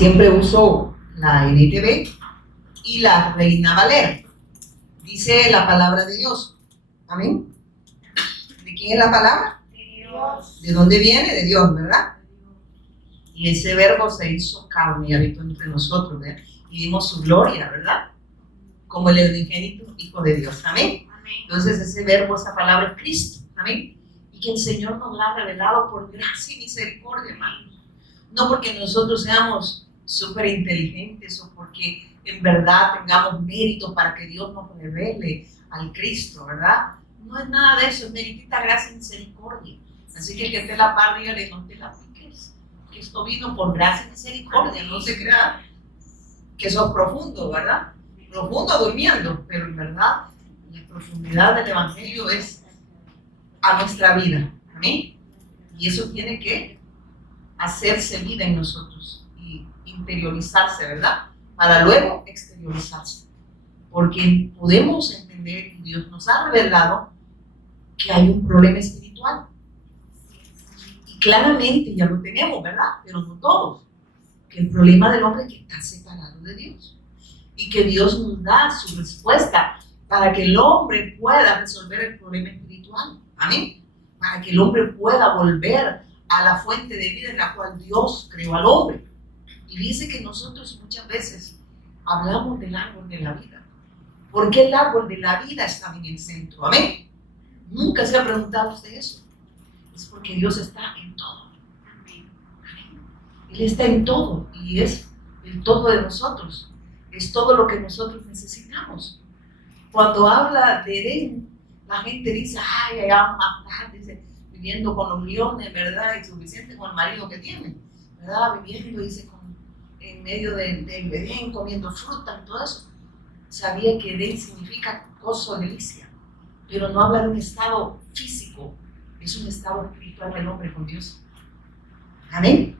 Siempre uso la NTV y la Reina Valera. Dice la palabra de Dios. Amén. ¿De quién es la palabra? De Dios. ¿De dónde viene? De Dios, ¿verdad? Y ese verbo se hizo carne y habitó entre nosotros, ¿verdad? Y vimos su gloria, ¿verdad? Como el unigénito Hijo de Dios. Amén. Entonces ese verbo, esa palabra es Cristo. Amén. Y que el Señor nos la ha revelado por gracia y misericordia, hermanos. No porque nosotros seamos súper inteligentes o porque en verdad tengamos mérito para que Dios nos revele al Cristo, ¿verdad? No es nada de eso, es meritita gracia y misericordia. Así que el que esté la par, dígale, no te la piques, que esto vino por gracia y misericordia. No se crea que sos profundo, ¿verdad? Profundo durmiendo, pero en verdad la profundidad del Evangelio es a nuestra vida. Amén. Y eso tiene que hacerse vida en nosotros y interiorizarse, ¿verdad? Para luego exteriorizarse. Porque podemos entender que Dios nos ha revelado que hay un problema espiritual. Y claramente ya lo tenemos, ¿verdad? Pero no todos. Que el problema del hombre es que está separado de Dios. Y que Dios nos da su respuesta para que el hombre pueda resolver el problema espiritual. Amén. Para que el hombre pueda volver a la fuente de vida en la cual Dios creó al hombre. Y dice que nosotros muchas veces hablamos del árbol de la vida. ¿Por qué el árbol de la vida está en el centro? Amén. Nunca se ha preguntado usted eso. Es porque Dios está en todo. Amén. Él está en todo y es el todo de nosotros. Es todo lo que nosotros necesitamos. Cuando habla de Edén, la gente dice, ay, allá vamos a estar, dice, viviendo con los leones, ¿verdad? Y suficiente con el marido que tiene, ¿verdad? Viviendo, dice, en medio del Edén, comiendo fruta y todo eso. Sabía que Edén significa gozo, delicia, pero no habla de un estado físico, es un estado espiritual del hombre con Dios. Amén.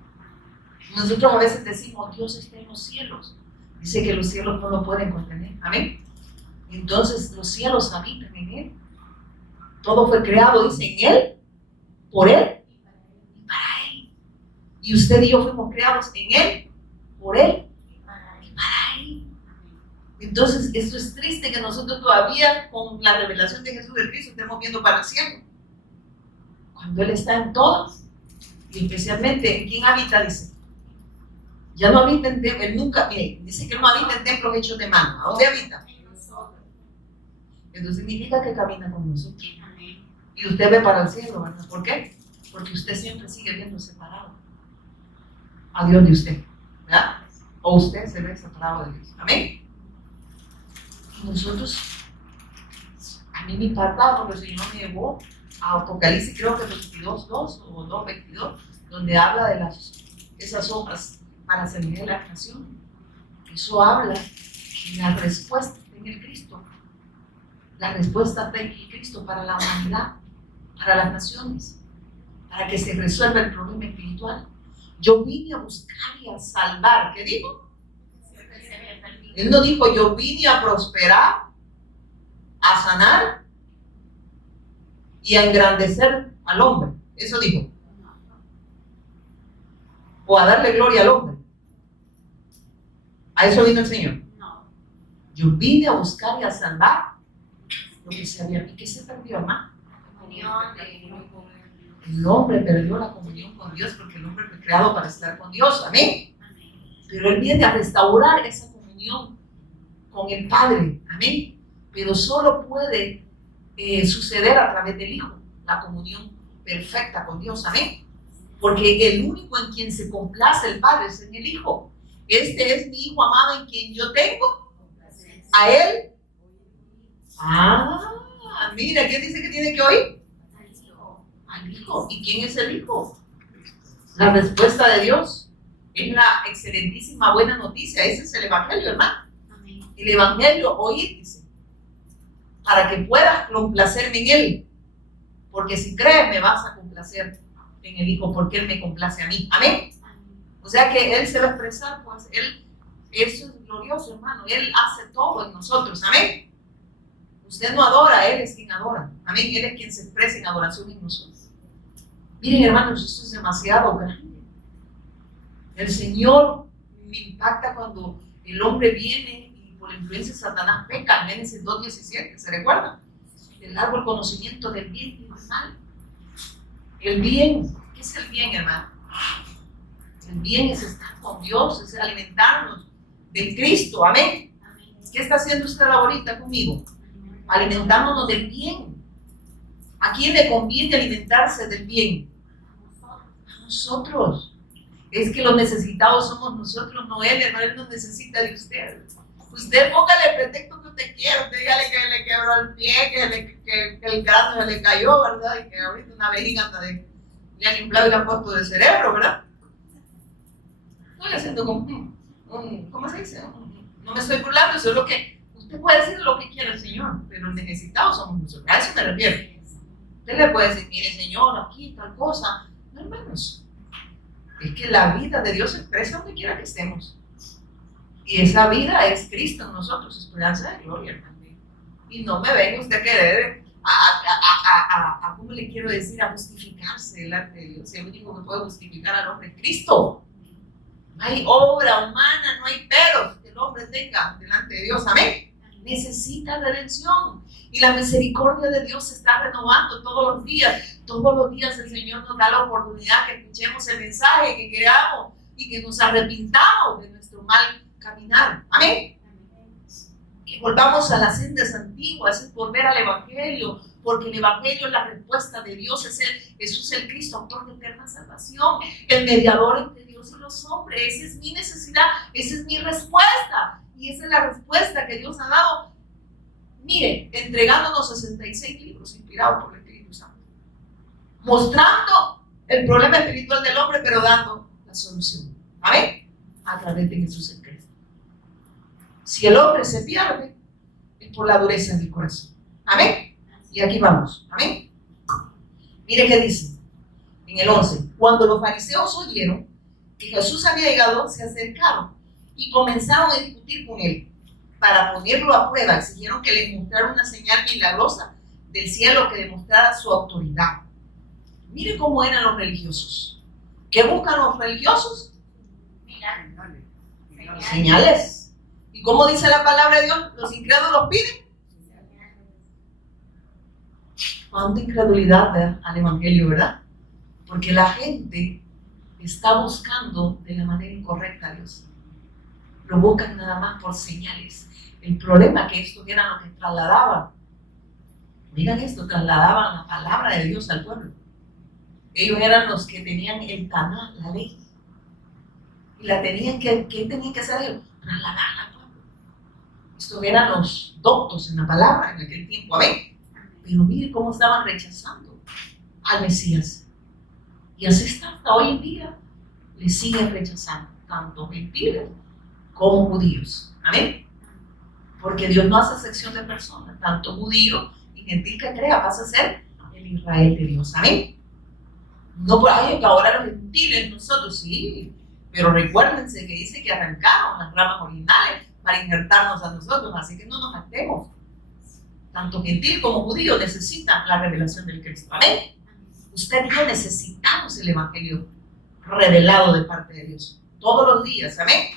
Nosotros a veces decimos, Dios está en los cielos. Dice que los cielos no lo pueden contener. Amén. Entonces los cielos habitan en Él. Todo fue creado, dice, en Él, por Él y para Él. Y usted y yo fuimos creados en Él, por Él y para Él. Entonces, esto es triste que nosotros todavía, con la revelación de Jesús de Cristo, estemos viendo para el cielo. Cuando Él está en todos, y especialmente en quién habita, dice. Ya no habita en templos, Él nunca, dice que no habita en templos hechos de mano. ¿A dónde habita? En nosotros. Eso significa que camina con nosotros. Y usted ve para el cielo, ¿verdad? ¿Por qué? Porque usted siempre sigue viendo separado a Dios de usted, ¿verdad? O usted se ve separado de Dios. Amén. Y nosotros, a mí me impactaba porque el Señor me llevó a Apocalipsis, creo que 22:2 o 2:22, donde habla de esas obras para servir a la nación. Eso habla de la respuesta en el Cristo. La respuesta está en Cristo para la humanidad, para las naciones, para que se resuelva el problema espiritual. Yo vine a buscar y a salvar. ¿Qué dijo? Él no dijo, yo vine a prosperar, a sanar y a engrandecer al hombre. Eso dijo. O a darle gloria al hombre. ¿A eso vino el Señor? No. Yo vine a buscar y a salvar lo que se había. ¿Y qué se perdió, hermano? El hombre perdió la comunión con Dios porque el hombre fue creado para estar con Dios. Amén. Pero Él viene a restaurar esa comunión con el Padre. Amén. Pero solo puede suceder a través del Hijo, la comunión perfecta con Dios. Amén. Porque el único en quien se complace el Padre es en el Hijo. Este es mi Hijo amado en quien yo tengo a Él. Mira, ¿quién dice que tiene que oír? Al Hijo. ¿Y quién es el Hijo? La respuesta de Dios es la excelentísima buena noticia. Ese es el Evangelio, hermano. El Evangelio, oír, dice, para que puedas complacerme en Él. Porque si crees, me vas a complacer en el Hijo, porque Él me complace a mí. Amén. O sea que Él se va a expresar, pues Él, eso es glorioso, hermano. Él hace todo en nosotros. Amén. Usted no adora, Él es quien adora. Amén. Él es quien se expresa en adoración en nosotros. Miren, hermanos, esto es demasiado grande. El Señor me impacta cuando el hombre viene y por la influencia de Satanás peca, en Génesis 2:17, ¿se recuerda? El árbol conocimiento del bien y del mal. El bien, ¿qué es el bien, hermano? El bien es estar con Dios, es alimentarnos del Cristo, amén. ¿Qué está haciendo usted ahorita conmigo? Alimentándonos del bien. ¿A quién le conviene alimentarse del bien? A nosotros. Es que los necesitados somos nosotros, no Él, hermano. Él nos necesita de usted. Usted póngale el pretexto que usted quiera, usted dígale que le quebró el pie, que el cráneo se le cayó, ¿verdad? Y que ahorita una vejiga hasta le han inflado y le han puesto de cerebro, ¿verdad? Estoy haciendo como, ¿cómo se dice? No me estoy burlando, eso es lo que, usted puede decir lo que quiera el Señor, pero los necesitados somos nosotros, a eso me refiero. Usted le puede decir, mire Señor, aquí tal cosa, no hermanos, es que la vida de Dios se expresa donde quiera que estemos. Y esa vida es Cristo en nosotros, esperanza de gloria, hermano. Y no me venga usted a querer, ¿cómo le quiero decir? A justificarse delante de Dios. El único que puede justificar al hombre es Cristo. No hay obra humana, no hay peros que el hombre tenga delante de Dios, amén. Necesita redención. Y la misericordia de Dios se está renovando todos los días. Todos los días el Señor nos da la oportunidad que escuchemos el mensaje, que creamos y que nos arrepintamos de nuestro mal caminar, amén. Que volvamos a las sendas antiguas, es volver al Evangelio, porque el Evangelio es la respuesta de Dios, Jesús es el Cristo, autor de eterna salvación, el mediador entre Dios y los hombres. Esa es mi necesidad, esa es mi respuesta, y esa es la respuesta que Dios ha dado, mire, entregándonos 66 libros inspirados por el Espíritu Santo, mostrando el problema espiritual del hombre, pero dando la solución, amén, a través de Jesús el Cristo. Si el hombre se pierde, es por la dureza del corazón. Amén. Y aquí vamos. Amén. Mire qué dice en el 11. Cuando los fariseos oyeron que Jesús había llegado, se acercaron y comenzaron a discutir con él. Para ponerlo a prueba, exigieron que le mostrara una señal milagrosa del cielo que demostrara su autoridad. Mire cómo eran los religiosos. ¿Qué buscan los religiosos? Señales. ¿Y cómo dice la palabra de Dios? Los incrédulos piden. Cuánta incredulidad, ¿verdad? Al Evangelio, ¿verdad? Porque la gente está buscando de la manera incorrecta a Dios. Lo buscan nada más por señales. El problema es que estos eran los que trasladaban. Miren esto, trasladaban la palabra de Dios al pueblo. Ellos eran los que tenían el Taná, la ley. Y la tenían que, ¿qué tenían que hacer ellos? Trasladarla al pueblo. Estos eran los doctos en la palabra en aquel tiempo, amén. Pero mire cómo estaban rechazando al Mesías. Y así está hasta hoy en día. Le siguen rechazando, tanto gentiles como judíos. Amén. Porque Dios no hace sección de personas, tanto judío y gentil que crea, pasa a ser el Israel de Dios. Amén. No por ahí que ahora los gentiles, nosotros sí. Pero recuérdense que dice que arrancaron las ramas originales para injertarnos a nosotros, así que no nos matemos. Tanto gentil como judío necesitan la revelación del Cristo. Amén. Usted y yo necesitamos el Evangelio revelado de parte de Dios. Todos los días, amén.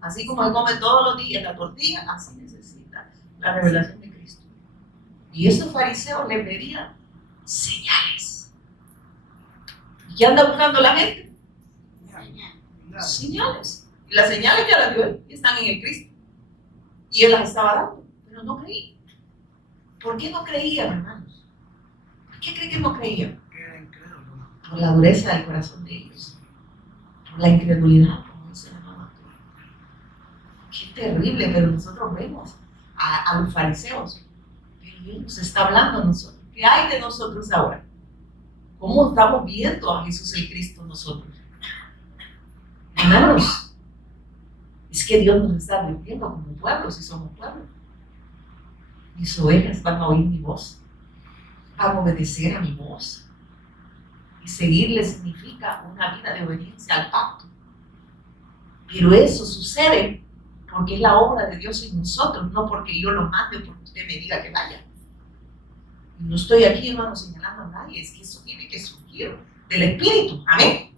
Así como se come todos los días la tortilla, así necesita la revelación de Cristo. Y esos fariseos le pedían señales. ¿Y qué anda buscando la gente? Señales. Y las señales ya las dio él, y están en el Cristo. Y él las estaba dando, pero no creía. ¿Por qué no creían, hermanos? ¿Por qué creen que no creían? Por la dureza del corazón de ellos. Por la incredulidad, como dice la hermana. Qué terrible, pero nosotros vemos a los fariseos. Pero Dios nos está hablando a nosotros. ¿Qué hay de nosotros ahora? ¿Cómo estamos viendo a Jesús el Cristo nosotros? Hermanos, es que Dios nos está advirtiendo como pueblo, si somos pueblo. Mis ovejas van a oír mi voz, van a obedecer a mi voz. Y seguirle significa una vida de obediencia al pacto. Pero eso sucede porque es la obra de Dios en nosotros, no porque yo lo mande o porque usted me diga que vaya. Y no estoy aquí, hermano, señalando a nadie, es que eso tiene que surgir del Espíritu. Amén.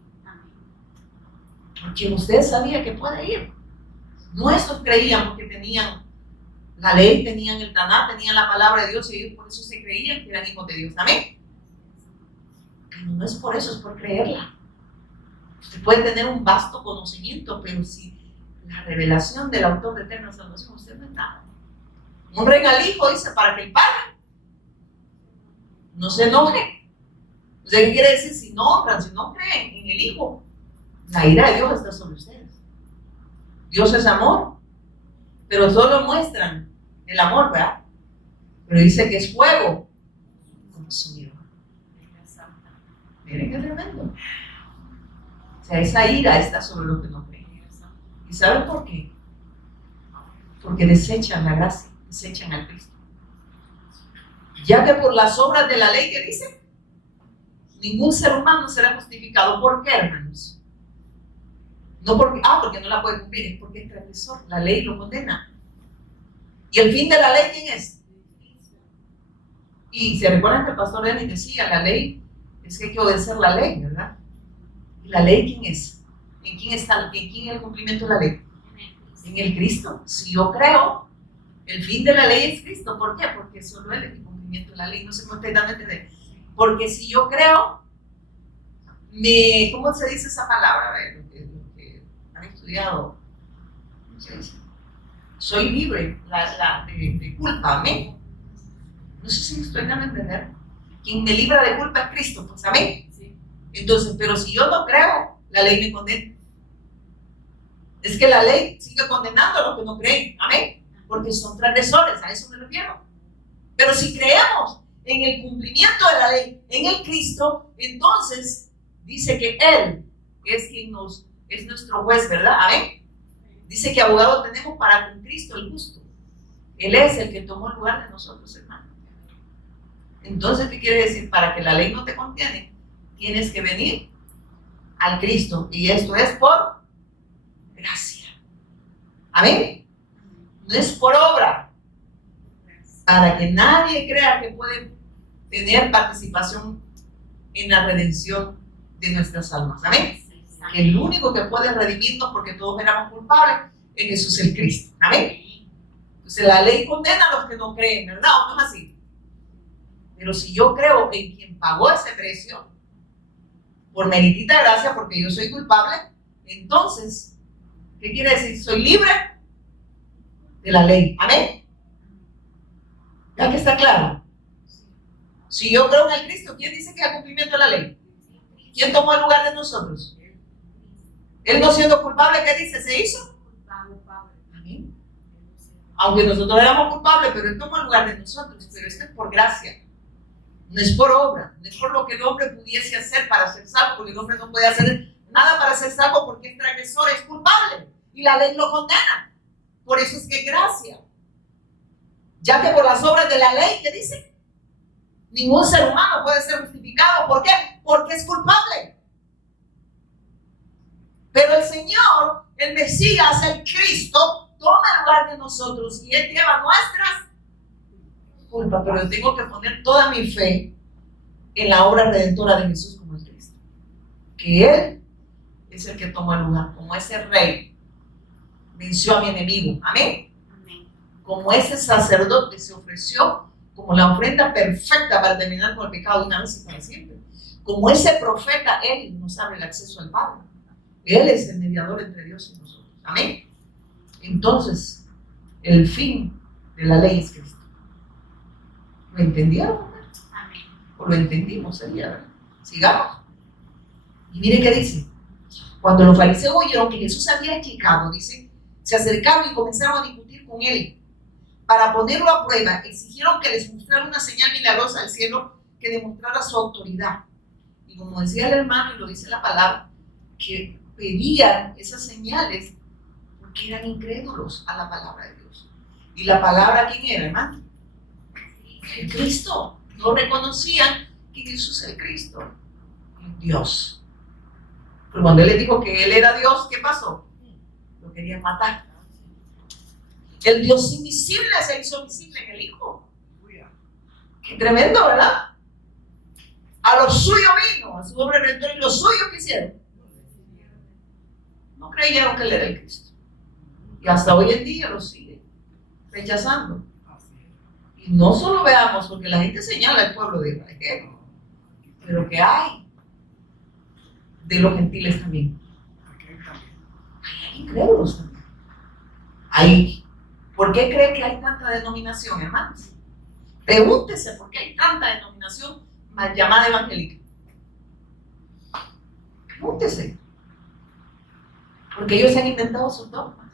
Porque usted sabía que puede ir. Nuestros creían porque tenían la ley, tenían el Taná, tenían la palabra de Dios y ellos por eso se creían que eran hijos de Dios. Amén. Pero no es por eso, es por creerla. Usted puede tener un vasto conocimiento, pero si la revelación del autor de eterna salvación, usted no es nada. Honren al Hijo, dice, para que el Padre no se enoje. O sea, ¿qué quiere decir? Si no honran, si no creen en el Hijo, la ira de Dios está sobre ustedes. Dios es amor, pero solo muestran el amor, ¿verdad? Pero dice que es fuego consumido. Miren qué tremendo. O sea, esa ira está sobre los que no creen. ¿Y saben por qué? Porque desechan la gracia, desechan al Cristo. Ya que por las obras de la ley, ¿qué dice? Ningún ser humano será justificado. ¿Por qué, hermanos? No porque, porque no la puede cumplir, es porque es transgresor. La ley lo condena. ¿Y el fin de la ley quién es? Y se recuerdan que el pastor Denis decía, la ley es que hay que obedecer la ley, ¿verdad? ¿Y la ley quién es? ¿En quién está? ¿En quién es el cumplimiento de la ley? En el Cristo. Si yo creo, el fin de la ley es Cristo. ¿Por qué? Porque solo Él es el cumplimiento de la ley. No sé cómo ustedes dan a entender. Porque si yo creo, ¿cómo se dice esa palabra? Los que han estudiado, ¿cómo se dice? Soy libre de culpa, amén. No sé si me estoy dando a entender. Quien me libra de culpa es Cristo, pues amén. Sí. Entonces, pero si yo no creo, la ley me condena. Es que la ley sigue condenando a los que no creen, amén. Porque son transgresores, a eso me refiero. Pero si creemos en el cumplimiento de la ley, en el Cristo, entonces dice que Él es quien es nuestro juez, ¿verdad? Amén. Dice que abogado tenemos para con Cristo el justo. Él es el que tomó el lugar de nosotros, hermano. Entonces, ¿qué quiere decir? Para que la ley no te contiene, tienes que venir al Cristo. Y esto es por gracia. Amén. No es por obra. Para que nadie crea que puede tener participación en la redención de nuestras almas. Amén. Que el único que puede redimirnos, porque todos éramos culpables, es Jesús el Cristo. Amén. Entonces la ley condena a los que no creen, ¿verdad? ¿O no es así? Pero si yo creo en quien pagó ese precio, por meritita gracia, porque yo soy culpable, entonces, ¿qué quiere decir? Soy libre de la ley. Amén. ¿Ya que está claro? Si yo creo en el Cristo, ¿quién dice que es el cumplimiento de la ley? ¿Quién tomó el lugar de nosotros? Él no siendo culpable, ¿qué dice? ¿Se hizo? Amén. Aunque nosotros éramos culpables, pero Él tomó el lugar de nosotros. Pero esto es por gracia. No es por obra, no es por lo que el hombre pudiese hacer para ser salvo, porque el hombre no puede hacer nada para ser salvo porque es transgresor, es culpable y la ley lo condena. Por eso es que es gracia. Ya que por las obras de la ley, ¿qué dice? Ningún ser humano puede ser justificado. ¿Por qué? Porque es culpable. Pero el Señor, el Mesías, el Cristo, toma el lugar de nosotros y Él lleva nuestras culpa, pero yo tengo que poner toda mi fe en la obra redentora de Jesús como el Cristo. Que Él es el que toma el lugar, como ese rey venció a mi enemigo. Amén. Amén. Como ese sacerdote se ofreció como la ofrenda perfecta para terminar con el pecado de una vez y para siempre. Como ese profeta, Él nos abre el acceso al Padre. Él es el mediador entre Dios y nosotros. Amén. Entonces, el fin de la ley es Cristo. ¿Lo entendieron? Amén. ¿O lo entendimos el día? Sigamos. Y mire qué dice. Cuando los fariseos oyeron que Jesús había llegado, dice, se acercaron y comenzaron a discutir con Él. Para ponerlo a prueba, exigieron que les mostrara una señal milagrosa al cielo que demostrara su autoridad. Y como decía el hermano, y lo dice la palabra, que pedían esas señales porque eran incrédulos a la palabra de Dios. ¿Y la palabra quién era, hermano? El Cristo. No reconocían que Jesús es el Cristo, el Dios. Pero cuando Él les dijo que Él era Dios, ¿qué pasó? Lo querían matar. El Dios invisible se hizo visible en el Hijo. Qué tremendo, ¿verdad? A lo suyo vino, a su obra redentora, y los suyos, ¿qué hicieron? no creyeron que Él era el Cristo. Y hasta hoy en día lo siguen rechazando. Y no solo veamos, porque la gente señala al pueblo de Israel, pero que hay de los gentiles también. Hay incrédulos también. ¿Por qué cree que hay tanta denominación, hermanos? Pregúntese por qué hay tanta denominación mal llamada evangélica. Pregúntese. Porque ellos han inventado sus dogmas,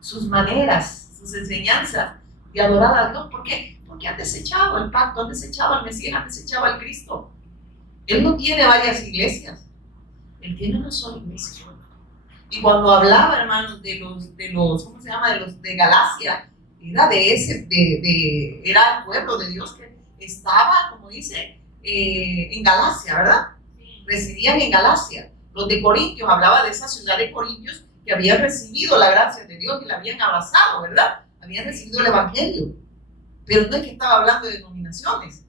sus maneras, sus enseñanzas de adorar a Dios. ¿Por qué? Porque han desechado el pacto, han desechado al Mesías, han desechado al Cristo. Él no tiene varias iglesias, Él tiene una sola iglesia. Y cuando hablaba, hermanos, de los, ¿cómo se llama? De los de Galacia, era era el pueblo de Dios que estaba, como dice, en Galacia, ¿verdad? Residían en Galacia. Los de Corintios, hablaba de esa ciudad de Corintios que habían recibido la gracia de Dios, que la habían abrazado, ¿verdad? Habían recibido el evangelio. Pero no es que estaba hablando de denominaciones.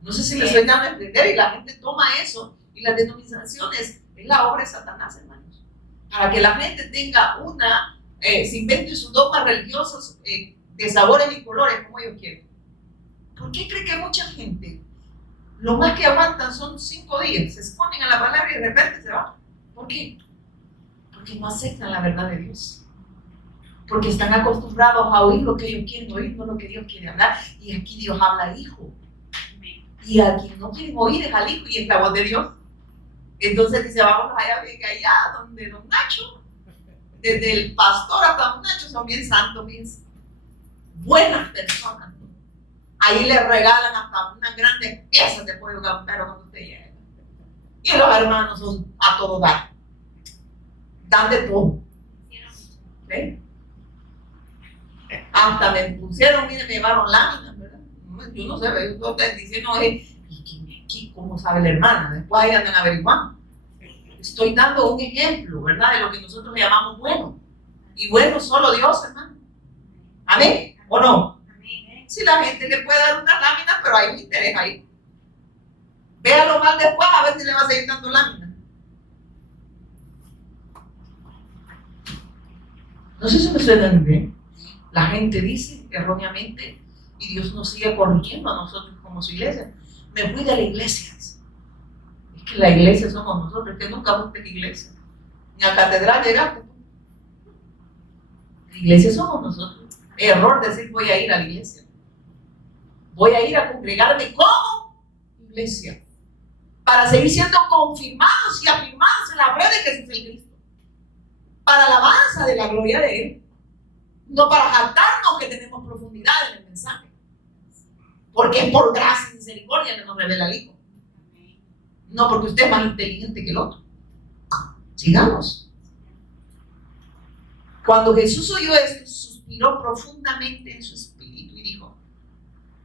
No sé si me estoy dando a entender, y la gente toma eso, y las denominaciones es la obra de Satanás, hermanos. Para que la gente tenga se inventen sus dogmas religiosos de sabores y colores como ellos quieren. ¿Por qué cree que mucha gente, lo más que aguantan son 5 días, se exponen a la palabra y de repente se van? ¿Por qué? Porque no aceptan la verdad de Dios. Porque están acostumbrados a oír lo que ellos quieren oír, no lo que Dios quiere hablar. Y aquí Dios habla hijo. Y a quien no quieren oír es al hijo y es la voz de Dios. Entonces dice, vamos allá donde don Nacho, desde el pastor hasta don Nacho son bien santos, bien buenas personas. Ahí le regalan hasta unas grandes piezas de pollo campero cuando usted llega. Y los hermanos son a todo dar. Dan de todo. ¿Sí? Hasta me pusieron, miren, me llevaron láminas, ¿verdad? Yo no sé, ustedes diciendo, ¿cómo sabe la hermana? Después ahí andan averiguando. Estoy dando un ejemplo, ¿verdad? De lo que nosotros llamamos bueno. Y bueno, solo Dios, hermano. ¿Amén? ¿O no? Si la gente le puede dar unas láminas, pero hay un interés ahí. Véalo mal después, a ver si le va a seguir dando láminas. No sé si me suena bien. La gente dice erróneamente, y Dios nos sigue corrigiendo a nosotros como su iglesia. Me fui de la iglesia. Es que la iglesia somos nosotros, que nunca fuiste a la iglesia. Ni a catedral llegaste. La iglesia somos nosotros. Error decir voy a ir a la iglesia. Voy a ir a congregarme como iglesia. Para seguir siendo confirmados y afirmados en la fe de Jesús el Cristo. Para la alabanza de la gloria de Él. No para jactarnos que tenemos profundidad en el mensaje. Porque es por gracia y misericordia que nos revela el Hijo. No porque usted es más inteligente que el otro. Sigamos. Cuando Jesús oyó esto, suspiró profundamente en su espíritu y dijo,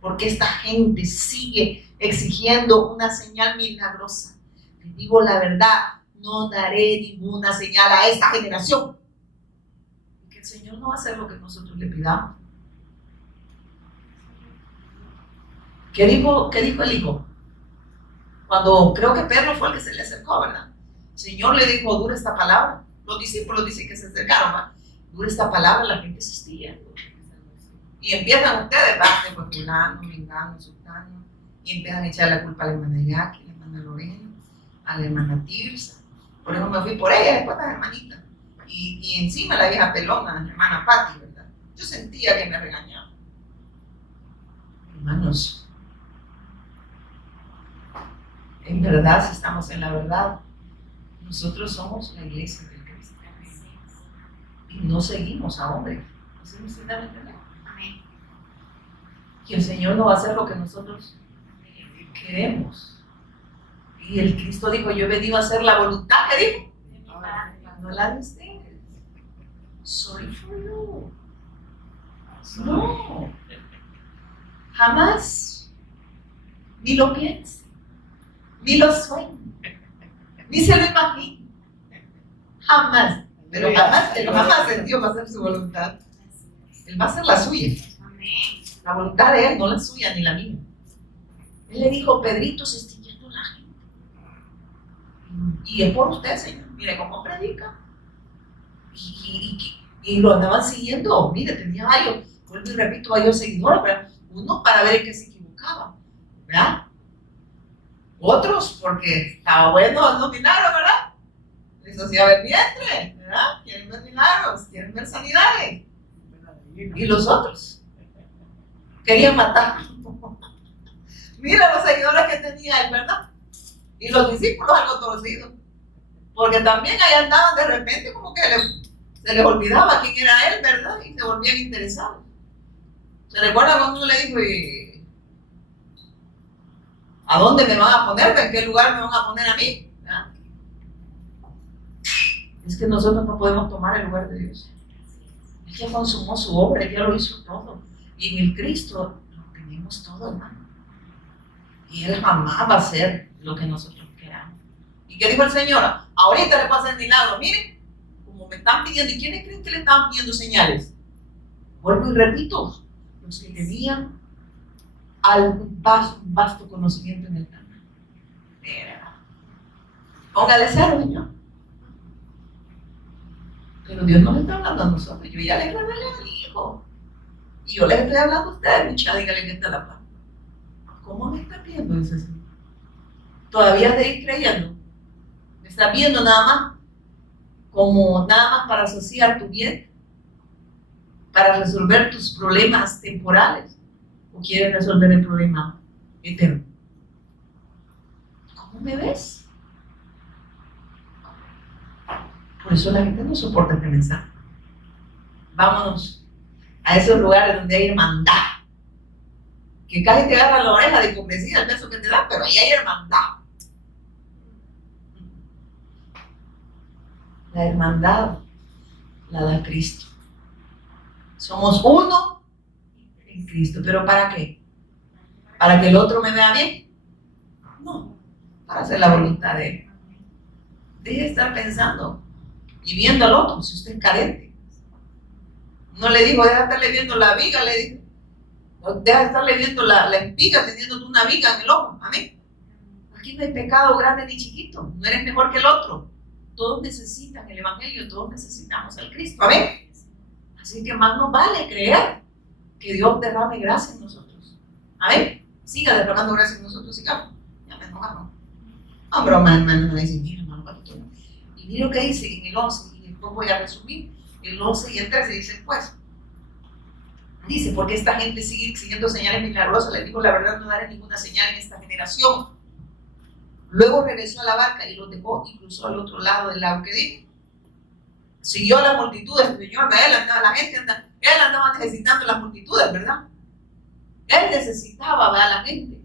porque esta gente sigue exigiendo una señal milagrosa. Les digo la verdad, no daré ninguna señal a esta generación. Y que el Señor no va a hacer lo que nosotros le pidamos. ¿Qué dijo el Hijo? Cuando creo que Pedro fue el que se le acercó, ¿verdad? El Señor le dijo, dura esta palabra. Los discípulos dicen que se acercaron, ¿verdad? Dura esta palabra, la gente se estilla. Y empiezan ustedes, ¿verdad? Pues fulano, mengano, sultano. Y empiezan a echar la culpa a la hermana Jackie, a la hermana Lorena, a la hermana Tirsa. Por eso me fui por ella, después las hermanitas. Y encima la vieja pelona, la hermana Patti, ¿verdad? Yo sentía que me regañaba. Hermanos, en verdad, si estamos en la verdad, nosotros somos la iglesia del Cristo. Y no seguimos a hombres. ¿No se necesitan entender? Y el Señor no va a hacer lo que nosotros queremos. Y el Cristo dijo, yo he venido a hacer la voluntad, ¿qué dijo? No la de ustedes. Sorry for you. No. Jamás. Ni lo piense. Ni lo sueño. Ni se lo imagino. Jamás. Pero jamás el Dios va a hacer su voluntad. Él va a hacer la suya. La voluntad de Él, no la suya ni la mía. Él le dijo, Pedrito, se está yendo la gente. Y es por usted, Señor. Mire cómo predica. Y lo andaban siguiendo. Mire, tenía varios, vuelvo y repito, varios seguidores, ¿verdad? Uno para ver en qué se equivocaba, ¿verdad? Otros porque estaba bueno los milagros, ¿verdad? Les hacía ver vientre, ¿verdad? Quieren ver milagros, quieren ver sanidades. Y los otros querían matarlo. Mira los seguidores que tenía él, ¿verdad? Y los discípulos algo torcidos. Porque también ahí andaban de repente como que se les olvidaba quién era él, ¿verdad? Y se volvían interesados. ¿Se recuerda cuando uno le dijo, ¿a dónde me van a poner? ¿En qué lugar me van a poner a mí? ¿Verdad? Es que nosotros no podemos tomar el lugar de Dios. Él ya consumó su obra, Él ya lo hizo todo. Y en el Cristo lo tenemos todo, hermano. Y Él jamás va a hacer lo que nosotros queramos. ¿Y qué dijo el Señor? Ahorita le pasa el milagro. Miren, como me están pidiendo, ¿y quiénes creen que le estaban pidiendo señales? Vuelvo y repito, los que tenían un vasto conocimiento en el tema. Póngale cero, Señor. Pero Dios no le está hablando a nosotros. Yo ya le revelé al Hijo. Y yo les estoy hablando a ustedes, muchachos, díganle que está la paz. ¿Cómo me está viendo? Dice Señor. Todavía estáis creyendo. Me está viendo nada más como nada más para asociar tu bien, para resolver tus problemas temporales, o quieres resolver el problema eterno. ¿Cómo me ves? Por eso la gente no soporta este mensaje. Vámonos a esos lugares donde hay hermandad, que casi te agarra la oreja de hipocresía el beso que te dan, pero ahí hay hermandad. La hermandad la da Cristo. Somos uno en Cristo. ¿Pero para qué? ¿Para que el otro me vea bien? No, para hacer la voluntad de Él. Deje de estar pensando y viendo al otro si usted es carente. No le digo, deja de estarle viendo la viga, le digo, deja de estarle viendo la espiga teniendo una viga en el ojo. Amén. Aquí no hay pecado grande ni chiquito. No eres mejor que el otro. Todos necesitan el Evangelio, todos necesitamos al Cristo. Amén. Así que más nos vale creer que Dios derrame gracia en nosotros. Amén. Siga derramando gracia en nosotros, sigamos. Ya me enojamos. No, broma, hermano, me dice, mira, hermano, pastor. Y mira lo que dice en el 11, y después voy a resumir. El 11 y el 13 dice, pues, dice, porque esta gente sigue siguiendo señales milagrosas. Les digo la verdad, no daré ninguna señal en esta generación. Luego regresó a la barca y los dejó y cruzó al otro lado del lago. ¿Qué dijo? Siguió a las multitudes, Señor, él andaba necesitando las multitudes, ¿verdad? Él necesitaba ver a la gente.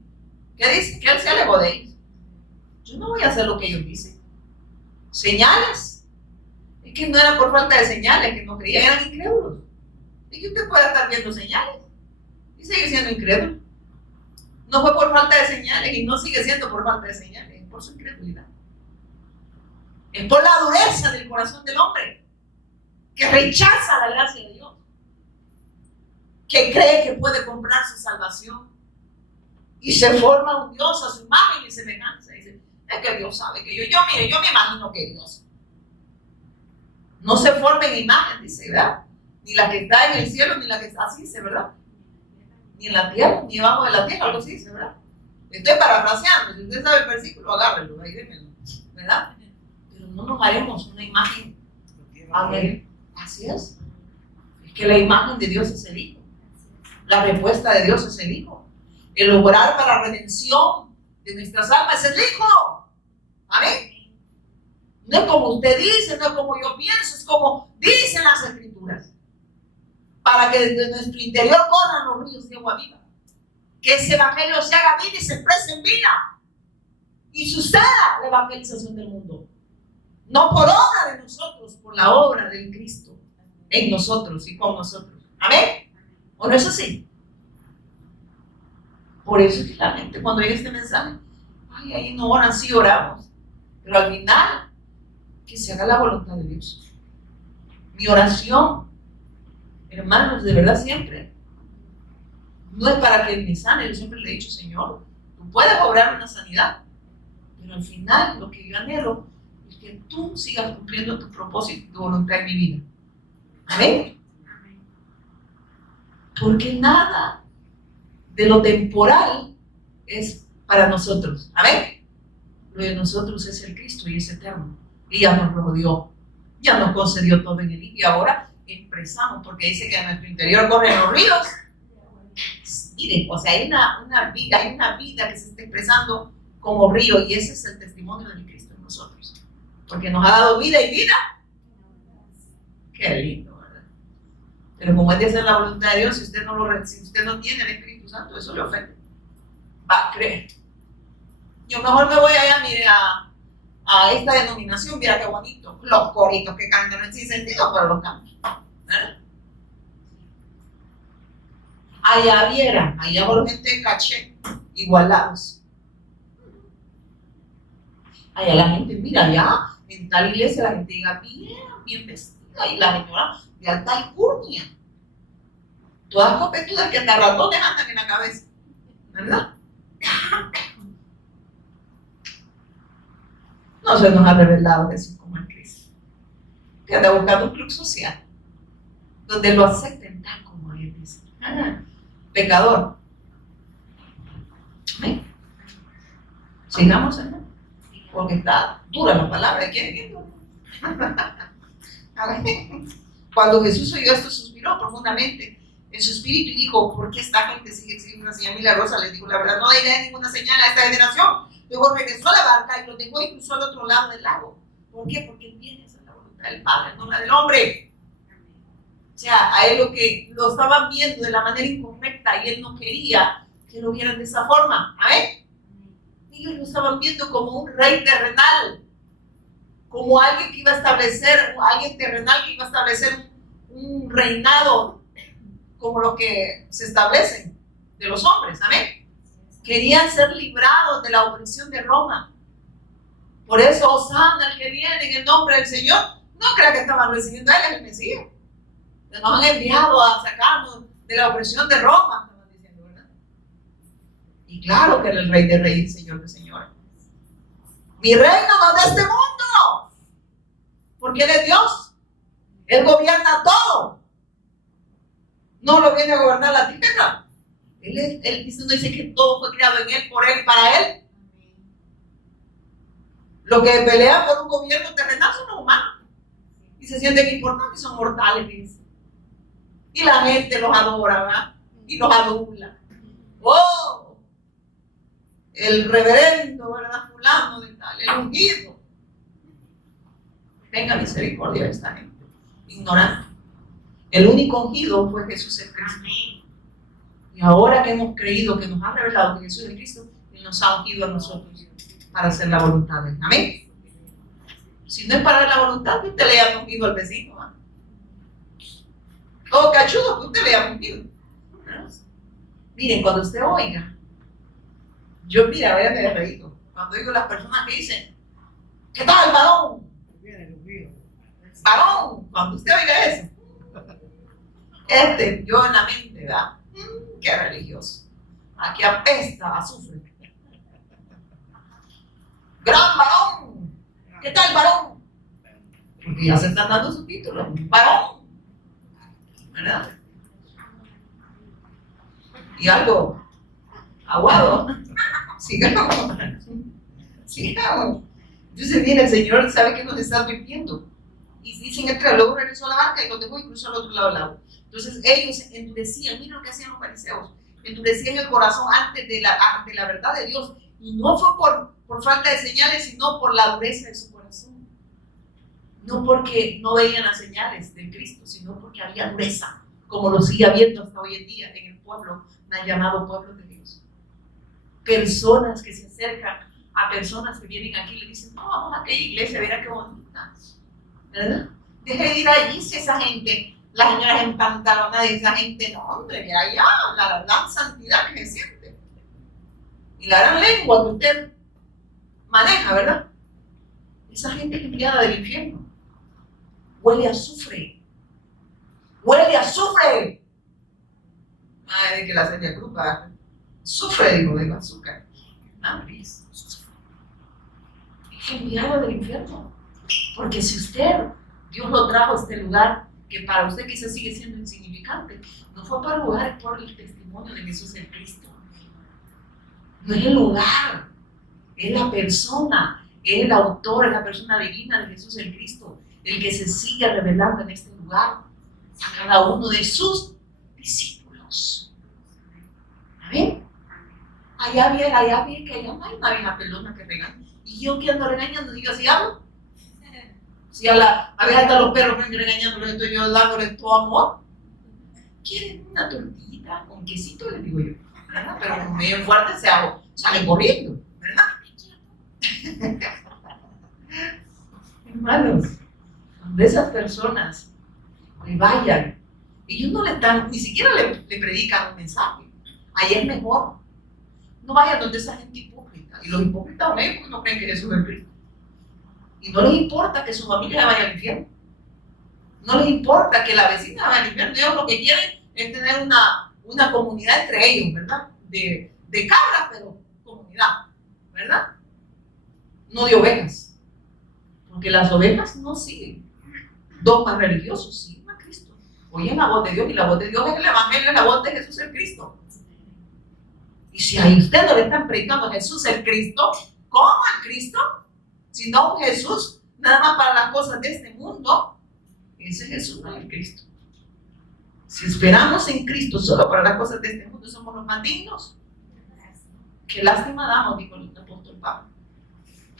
¿Qué dice? Que él se alejó de ellos. Yo no voy a hacer lo que ellos dicen. Señales. Es que no era por falta de señales que no creían, eran incrédulos. Es que usted puede estar viendo señales y seguir siendo incrédulo. No fue por falta de señales y no sigue siendo por falta de señales, es por su incredulidad. Es por la dureza del corazón del hombre que rechaza la gracia de Dios, que cree que puede comprar su salvación y se forma un Dios a su imagen y semejanza. Dice, es que Dios sabe que yo me imagino que Dios no se forma en imagen, dice, ¿verdad? Ni la que está en el cielo, ni la que está así, dice, ¿verdad? Ni en la tierra, ni debajo de la tierra, algo así dice, ¿verdad? Estoy parafraseando, si usted sabe el versículo, agárrelo, ahí démelo, ¿verdad? Pero no nos haremos una imagen. Amén. Así es. Es que la imagen de Dios es el Hijo. La respuesta de Dios es el Hijo. El obrar para redención de nuestras almas es el Hijo. Amén. No es como usted dice, no es como yo pienso, es como dicen las Escrituras. Para que desde nuestro interior corran los ríos de agua viva. Que ese evangelio se haga vida y se exprese en vida. Y suceda la evangelización del mundo. No por obra de nosotros, por la obra del Cristo en nosotros y con nosotros. ¿Amén? ¿O no es así? Por eso es que la gente cuando oye este mensaje, ay, ahí no oran, sí oramos. Pero al final, que se haga la voluntad de Dios. Mi oración, hermanos, de verdad siempre, no es para que Él me sane. Yo siempre le he dicho, Señor, tú puedes obrar una sanidad, pero al final lo que yo anhelo es que tú sigas cumpliendo tu propósito y tu voluntad en mi vida. Amén. Porque nada de lo temporal es para nosotros. Amén. Lo de nosotros es el Cristo y es eterno. Y ya nos rodeó, ya nos concedió todo en él. Y ahora expresamos, porque dice que en nuestro interior corren los ríos. Miren, o sea, hay una vida que se está expresando como río, y ese es el testimonio de Cristo en nosotros. Porque nos ha dado vida y vida. Qué lindo, ¿verdad? Pero como es de hacer la voluntad de Dios, si usted no tiene el Espíritu Santo, eso le ofende. Va a creer. Yo mejor me voy allá, mire, a esta denominación, mira qué bonito. Los coritos que cantan en sin sentido, pero los cantan. Allá vieran, allá por gente de caché, igualados. Allá la gente, mira, allá en tal iglesia la gente diga bien vestida, y la señora de alta alcurnia. Todas copetudas que hasta ratones andan en la cabeza, ¿verdad? No se nos ha revelado Jesús como el Cristo, que anda buscando un club social donde lo acepten tal como él dice. Pecador. ¿Amén? Sigamos, hermano, porque está dura la palabra. ¿Quién es esto? Cuando Jesús oyó esto, suspiró profundamente en su espíritu y dijo: ¿por qué esta gente sigue exigiendo una señal milagrosa? Les digo la verdad, no daré ninguna señal a esta generación. Luego regresó a la barca y lo dejó y cruzó al otro lado del lago. ¿Por qué? Porque él viene a hacer la voluntad del Padre, no la del hombre. O sea, a él lo estaban viendo de la manera incorrecta, y él no quería que lo vieran de esa forma. ¿Amén? Ellos lo estaban viendo como un rey terrenal, como alguien que iba a establecer, alguien terrenal que iba a establecer un reinado como los que se establecen de los hombres. Amén. Querían ser librados de la opresión de Roma. Por eso, Hosanna, el que viene en el nombre del Señor. No crea que estaban recibiendo a él, es el Mesías. Nos han enviado a sacarnos de la opresión de Roma, estaban diciendo, ¿verdad? Y claro que era el Rey de Reyes, Señor de Señores. Mi reino no es de este mundo, porque Él es Dios. Él gobierna todo. No lo viene a gobernar la tierra. Él dice que todo fue creado en Él, por Él y para Él. Los que pelean por un gobierno terrenal son los humanos. Y se sienten importantes y son mortales, dice. Y la gente los adora, ¿verdad? Y los adula. ¡Oh! El reverendo, ¿verdad? Fulano de tal, el ungido. Tenga misericordia de esta gente ignorante. El único ungido fue Jesús el Cristo. Y ahora que hemos creído, que nos ha revelado que Jesús es el Cristo, Él nos ha ungido a nosotros para hacer la voluntad de Él. Amén. Si no es para la voluntad, usted le ha ungido al vecino, ¿verdad? Todo cachudo que usted le ha ungido. Miren, cuando usted oiga, yo, mira, vaya, me he reído. Cuando oigo las personas que dicen: ¿qué tal, varón? Varón, cuando usted oiga eso, yo en la mente, ¿verdad? Qué religioso. Aquí apesta a azufre. Gran varón. ¿Qué tal, varón? Porque ya se están dando su título. Varón. ¿Verdad? Y algo aguado. Sigamos. Entonces, mira, el Señor sabe que nos está advirtiendo. Y dicen: entra, luego regresó a la barca y los dejó y cruzó al otro lado del lago. Entonces ellos endurecían, mira lo que hacían los fariseos, endurecían el corazón antes de la verdad de Dios. Y no fue por falta de señales, sino por la dureza de su corazón. No porque no veían las señales de Cristo, sino porque había dureza, como lo sigue habiendo hasta hoy en día en el pueblo, mal llamado pueblo de Dios. Personas que se acercan a personas que vienen aquí y le dicen: no, vamos a aquella iglesia, mira qué bonita, ¿verdad? Deje de ir allí, si esa gente, las señoras en pantalones de esa gente, no, hombre, mira allá, la gran santidad que se siente. Y la gran lengua que usted maneja, ¿verdad? Esa gente es enviada del infierno. Huele a azufre. Huele a azufre. Ay, de que la seña grupa. Sufre, digo, azúcar. Es enviado del infierno. Porque si Dios lo trajo a este lugar, que para usted quizás sigue siendo insignificante, no fue para el lugar, es por el testimonio de Jesús el Cristo. No es el lugar, es la persona, es el autor, es la persona divina de Jesús el Cristo, el que se sigue revelando en este lugar a cada uno de sus discípulos. ¿Amén? Allá vi que allá no hay una vieja pelona que regaña. Y yo que ando regañando, digo, ¿así hablo? Si había hasta los perros regañándolos, estoy yo dándoles todo amor. ¿Quieren una tortillita con quesito? Les digo yo, ¿verdad? Pero como medio fuerte sale corriendo, ¿verdad? Hermanos, cuando esas personas le vayan, ellos no le están, ni siquiera le predican un mensaje. Ahí es mejor. No vayan donde esa gente hipócrita. Y los hipócritas son ellos porque no creen que Jesús es Cristo. Y no les importa que su familia vaya al infierno. No les importa que la vecina vaya al infierno. Ellos lo que quieren es tener una comunidad entre ellos, ¿verdad? De cabras, pero comunidad, ¿verdad? No de ovejas. Porque las ovejas no siguen dogmas religiosos, siguen a Cristo. Oyen la voz de Dios y la voz de Dios es el Evangelio, es la voz de Jesús el Cristo. Y si a usted no le están predicando a Jesús el Cristo, ¿cómo al Cristo? Si no un Jesús, nada más para las cosas de este mundo, ese Jesús no es el Cristo. Si esperamos en Cristo solo para las cosas de este mundo, somos los más dignos. Qué lástima damos, dijo el apóstol Pablo,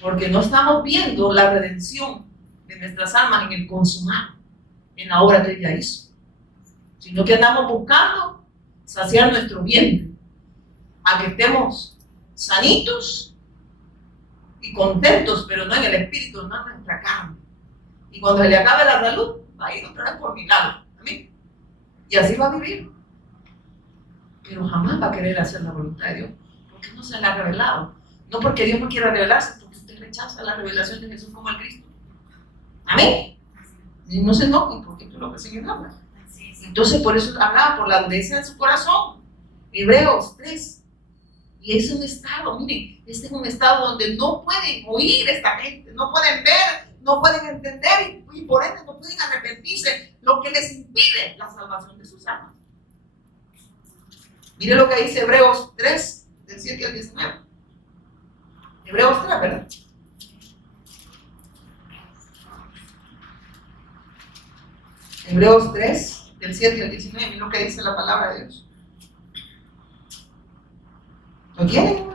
porque no estamos viendo la redención de nuestras almas en el consumado, en la obra que Él ya hizo, sino que andamos buscando saciar nuestro vientre, a que estemos sanitos y contentos, pero no en el espíritu, no en nuestra carne. Y cuando se le acabe la salud, va a ir otra vez por milagro. Amén. Y así va a vivir. Pero jamás va a querer hacer la voluntad de Dios, porque no se le ha revelado. No porque Dios no quiera revelarse, porque usted rechaza la revelación de Jesús como el Cristo. Amén. Y no se enojen, porque esto es lo que el Señor habla. Entonces, por eso hablaba, por la dureza de su corazón. Hebreos 3. Y es un estado, miren, este es un estado donde no pueden oír esta gente, no pueden ver, no pueden entender y por ende no pueden arrepentirse, lo que les impide la salvación de sus almas. Mire lo que dice Hebreos 3, del 7 al 19. Hebreos 3, ¿verdad? Hebreos 3, del 7 al 19, mire lo que dice la palabra de Dios. ¿Lo tienen?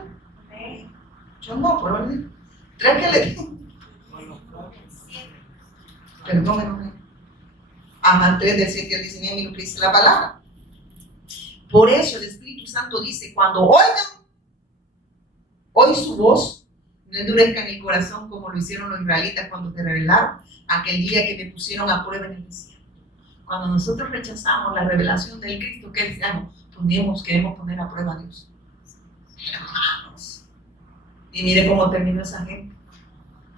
Yo no, por orden. ¿Tres que le digo? Perdón. Ajá, 3 del 7 al 19, mira lo que dice la palabra. Por eso el Espíritu Santo dice, cuando oí su voz, no endurezcan el corazón como lo hicieron los israelitas cuando se rebelaron aquel día que me pusieron a prueba en el desierto. Cuando nosotros rechazamos la revelación del Cristo que decíamos, queremos poner a prueba a Dios. Hermanos, y mire cómo terminó esa gente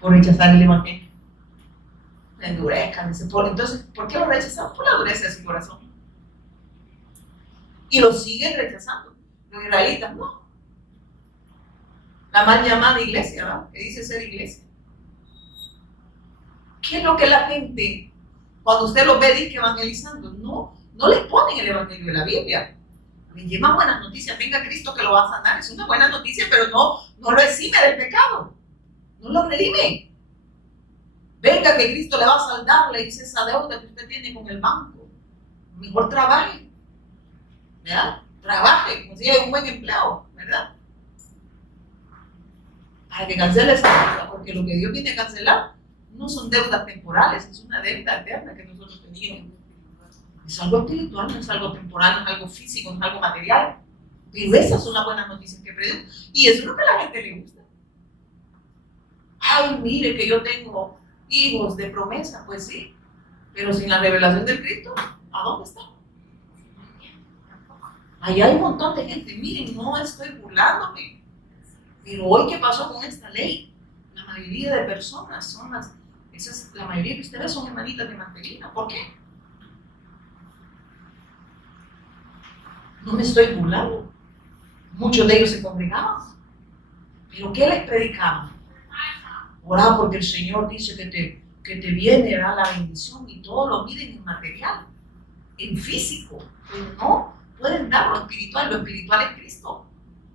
por rechazar el Evangelio. La endurezcan. Entonces, ¿por qué lo rechazaron? Por la dureza de su corazón. Y lo siguen rechazando. Los israelitas no. La mal llamada iglesia, ¿verdad? Que dice ser iglesia. ¿Qué es lo que la gente, cuando usted lo ve, dice evangelizando? No le ponen el Evangelio de la Biblia. Me llevan buenas noticias, venga Cristo que lo va a sanar, es una buena noticia, pero no lo exime del pecado, no lo redime. Venga que Cristo le va a saldar, le dice esa deuda que usted tiene con el banco. Mejor trabaje, ¿verdad? Trabaje, consiga un buen empleo, ¿verdad? Para que cancele esa deuda, porque lo que Dios viene a cancelar no son deudas temporales, es una deuda eterna que nosotros teníamos. Es algo espiritual, no es algo temporal, no es algo físico, no es algo material. Pero esas son las buenas noticias que predico. Y eso es lo que a la gente le gusta. Ay, mire que yo tengo hijos de promesa, pues sí. Pero sin la revelación del Cristo, ¿a dónde está? Allá hay un montón de gente. Miren, no estoy burlándome. Pero hoy, ¿qué pasó con esta ley? La mayoría de personas son la mayoría que ustedes son hermanitas de Mantequilla. ¿Por qué? No me estoy burlando. Muchos de ellos se congregaban. ¿Pero qué les predicaban? Orá porque el Señor dice que que te viene, ¿verdad?, la bendición, y todo lo miden en material, en físico, pero no pueden dar lo espiritual es Cristo.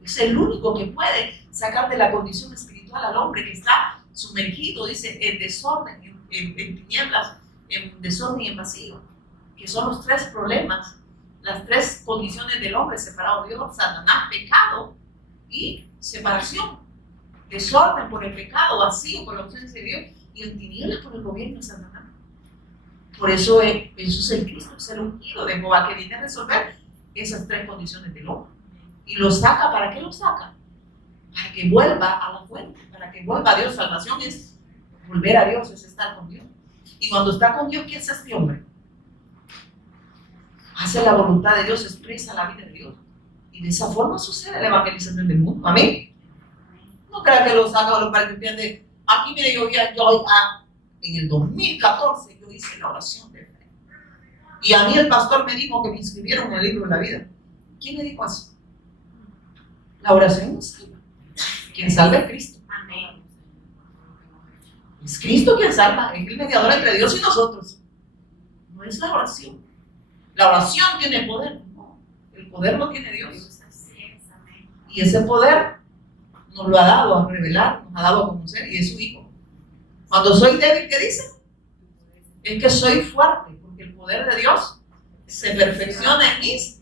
Es el único que puede sacar de la condición espiritual al hombre que está sumergido, dice, en desorden, en tinieblas, en desorden y en vacío, que son los tres problemas, las tres condiciones del hombre separado de Dios: Satanás, pecado y separación. Desorden por el pecado, vacío por la ausencia de Dios, y en tinieblas por el gobierno de Satanás. Por eso Jesús es el Cristo, es el ungido de Jehová, que viene a resolver esas tres condiciones del hombre. Y lo saca. ¿Para qué lo saca? Para que vuelva a la fuente, para que vuelva a Dios. Salvación es volver a Dios, es estar con Dios. Y cuando está con Dios, ¿qué hace este hombre? Hace la voluntad de Dios, expresa la vida de Dios. Y de esa forma sucede la evangelización del mundo. Amén. No crea que lo saca para que entiende. Aquí, mire, en el 2014 yo hice la oración de fe. Y a mí el pastor me dijo que me inscribieron en el libro de la vida. ¿Quién me dijo eso? La oración no salva. Quien salva es Cristo. Amén. Es Cristo quien salva, es el mediador entre Dios y nosotros. No es la oración. La oración tiene poder. No, el poder lo tiene Dios. Y ese poder nos lo ha dado a revelar, nos ha dado a conocer, y es su Hijo. Cuando soy débil, ¿qué dice? Es que soy fuerte, porque el poder de Dios se perfecciona en mis.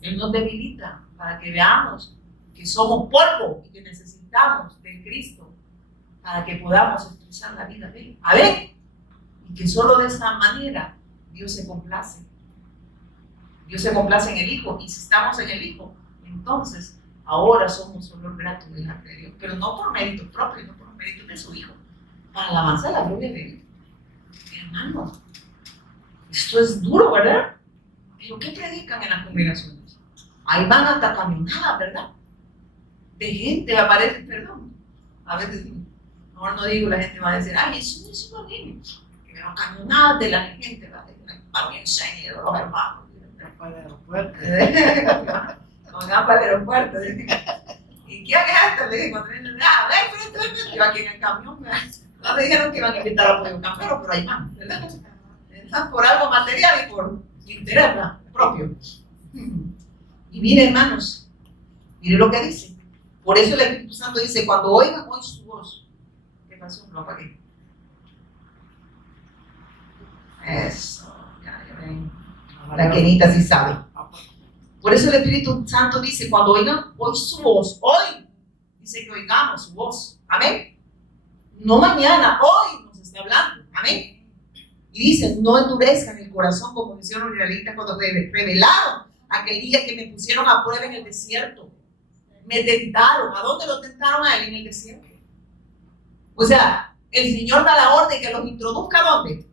Él nos debilita para que veamos que somos polvo y que necesitamos de Cristo para que podamos expresar la vida de Él. A ver, y que solo de esa manera Dios se complace. Dios se complace en el Hijo, y si estamos en el Hijo, entonces ahora somos olor grato delante de Dios, pero no por mérito propio, no por mérito de su Hijo, para alabanza de la gloria de Él. Hermano, esto es duro, ¿verdad? Pero ¿qué predican en las congregaciones? Ahí van hasta caminadas, ¿verdad? De gente, aparece, perdón, a veces, mejor no digo, la gente va a decir, ay, eso no es lo mismo, pero caminadas de la gente, ¿verdad? Para que enseñe a los hermanos. Para el aeropuerto. Con para el aeropuerto. ¿Y qué haces? Le dije, cuando vienen, ven, yo aquí en el camión, no me dijeron que iban a invitar a Pollo Campero, pero ahí van, ¿verdad? Están por algo material y por interés propio. Y mire, hermanos, mire lo que dice. Por eso el Espíritu Santo dice, cuando oigan hoy su voz. ¿Qué pasó? Lo apagué. Eso, ya ven. La Kenita sí sabe. Por eso el Espíritu Santo dice, cuando oigan hoy su voz, hoy, dice que oigamos su voz. Amén. No mañana, hoy nos está hablando. Amén. Y dice, no endurezcan el corazón como hicieron los israelitas cuando revelaron aquel día que me pusieron a prueba en el desierto. Me tentaron. ¿A dónde lo tentaron a él? En el desierto. O sea, el Señor da la orden que los introduzca ¿a dónde?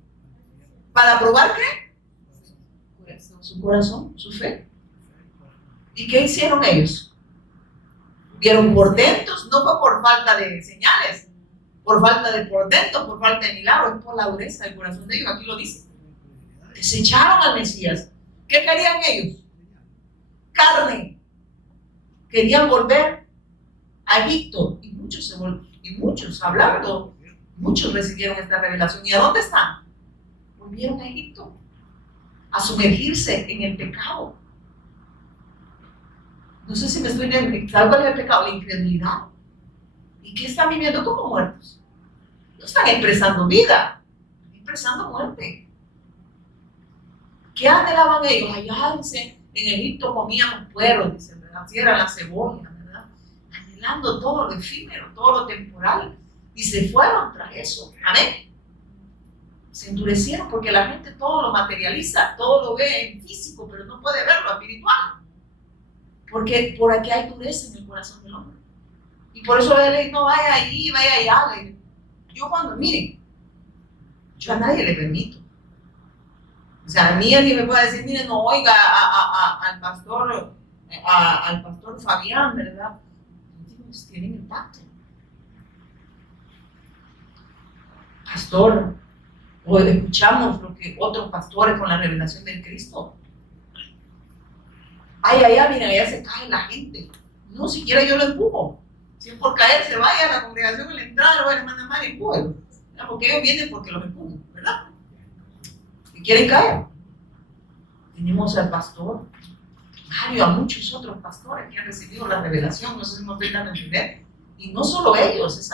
¿Para probar qué? Su corazón, su fe. ¿Y qué hicieron ellos? Vieron portentos, no fue por falta de señales, por falta de portentos, por falta de milagros, es por la dureza del corazón de ellos. Aquí lo dice. Desecharon al Mesías. ¿Qué querían ellos? Carne. Querían volver a Egipto, y muchos hablando, muchos recibieron esta revelación. ¿Y a dónde están? Volvieron a Egipto, a sumergirse en el pecado. No sé si me estoy entendiendo. ¿Sabes cuál es el pecado? La incredulidad. ¿Y qué están viviendo como muertos? No están expresando vida, están expresando muerte. ¿Qué anhelaban ellos? Allá, dice, en Egipto comíamos pueros, dice, ¿verdad? Así era la cebolla, ¿verdad? Anhelando todo lo efímero, todo lo temporal. Y se fueron tras eso. Amén. Se endurecieron porque la gente todo lo materializa, todo lo ve en físico, pero no puede ver lo espiritual. Porque por aquí hay dureza en el corazón del hombre. Y por eso él no vaya ahí, vaya allá. Yo miren, yo a nadie le permito. O sea, a mí alguien me puede decir, miren, no oiga al pastor Fabián, ¿verdad? Tienen impacto. Pastor, o escuchamos lo que otros pastores con la revelación del Cristo. Ay, mira, allá se cae la gente. No, siquiera yo lo empujo. Si es por caer, se vaya a la congregación en la entrada, lo va a hermana María, empújelo. Porque ellos vienen porque los empujan, ¿verdad? Y quieren caer. Tenemos al pastor Mario, a muchos otros pastores que han recibido la revelación, no sé si me estoy dando a entender. Y no solo ellos,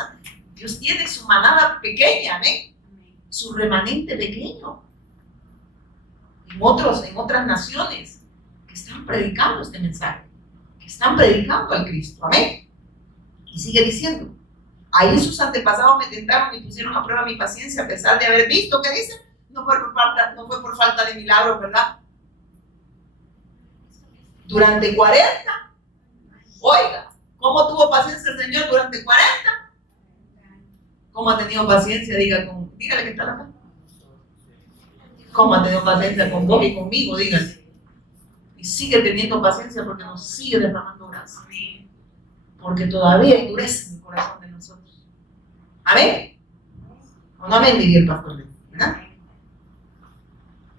Dios tiene su manada pequeña, ¿ven? Su remanente pequeño. En otras naciones que están predicando este mensaje, que están predicando al Cristo, amén. Y sigue diciendo, ahí sus antepasados me tentaron y pusieron a prueba mi paciencia a pesar de haber visto, ¿qué dice? No fue por falta de milagros, ¿verdad? Durante 40, oiga, ¿cómo tuvo paciencia el Señor durante 40? ¿Cómo ha tenido paciencia? Dígale que está acá. ¿Cómo ha tenido paciencia con vos y conmigo? Dígale. Y sigue teniendo paciencia porque nos sigue derramando gracia. Porque todavía endurece el corazón de nosotros. ¿Amén? ¿O no amén? Diría el pastor, ¿verdad?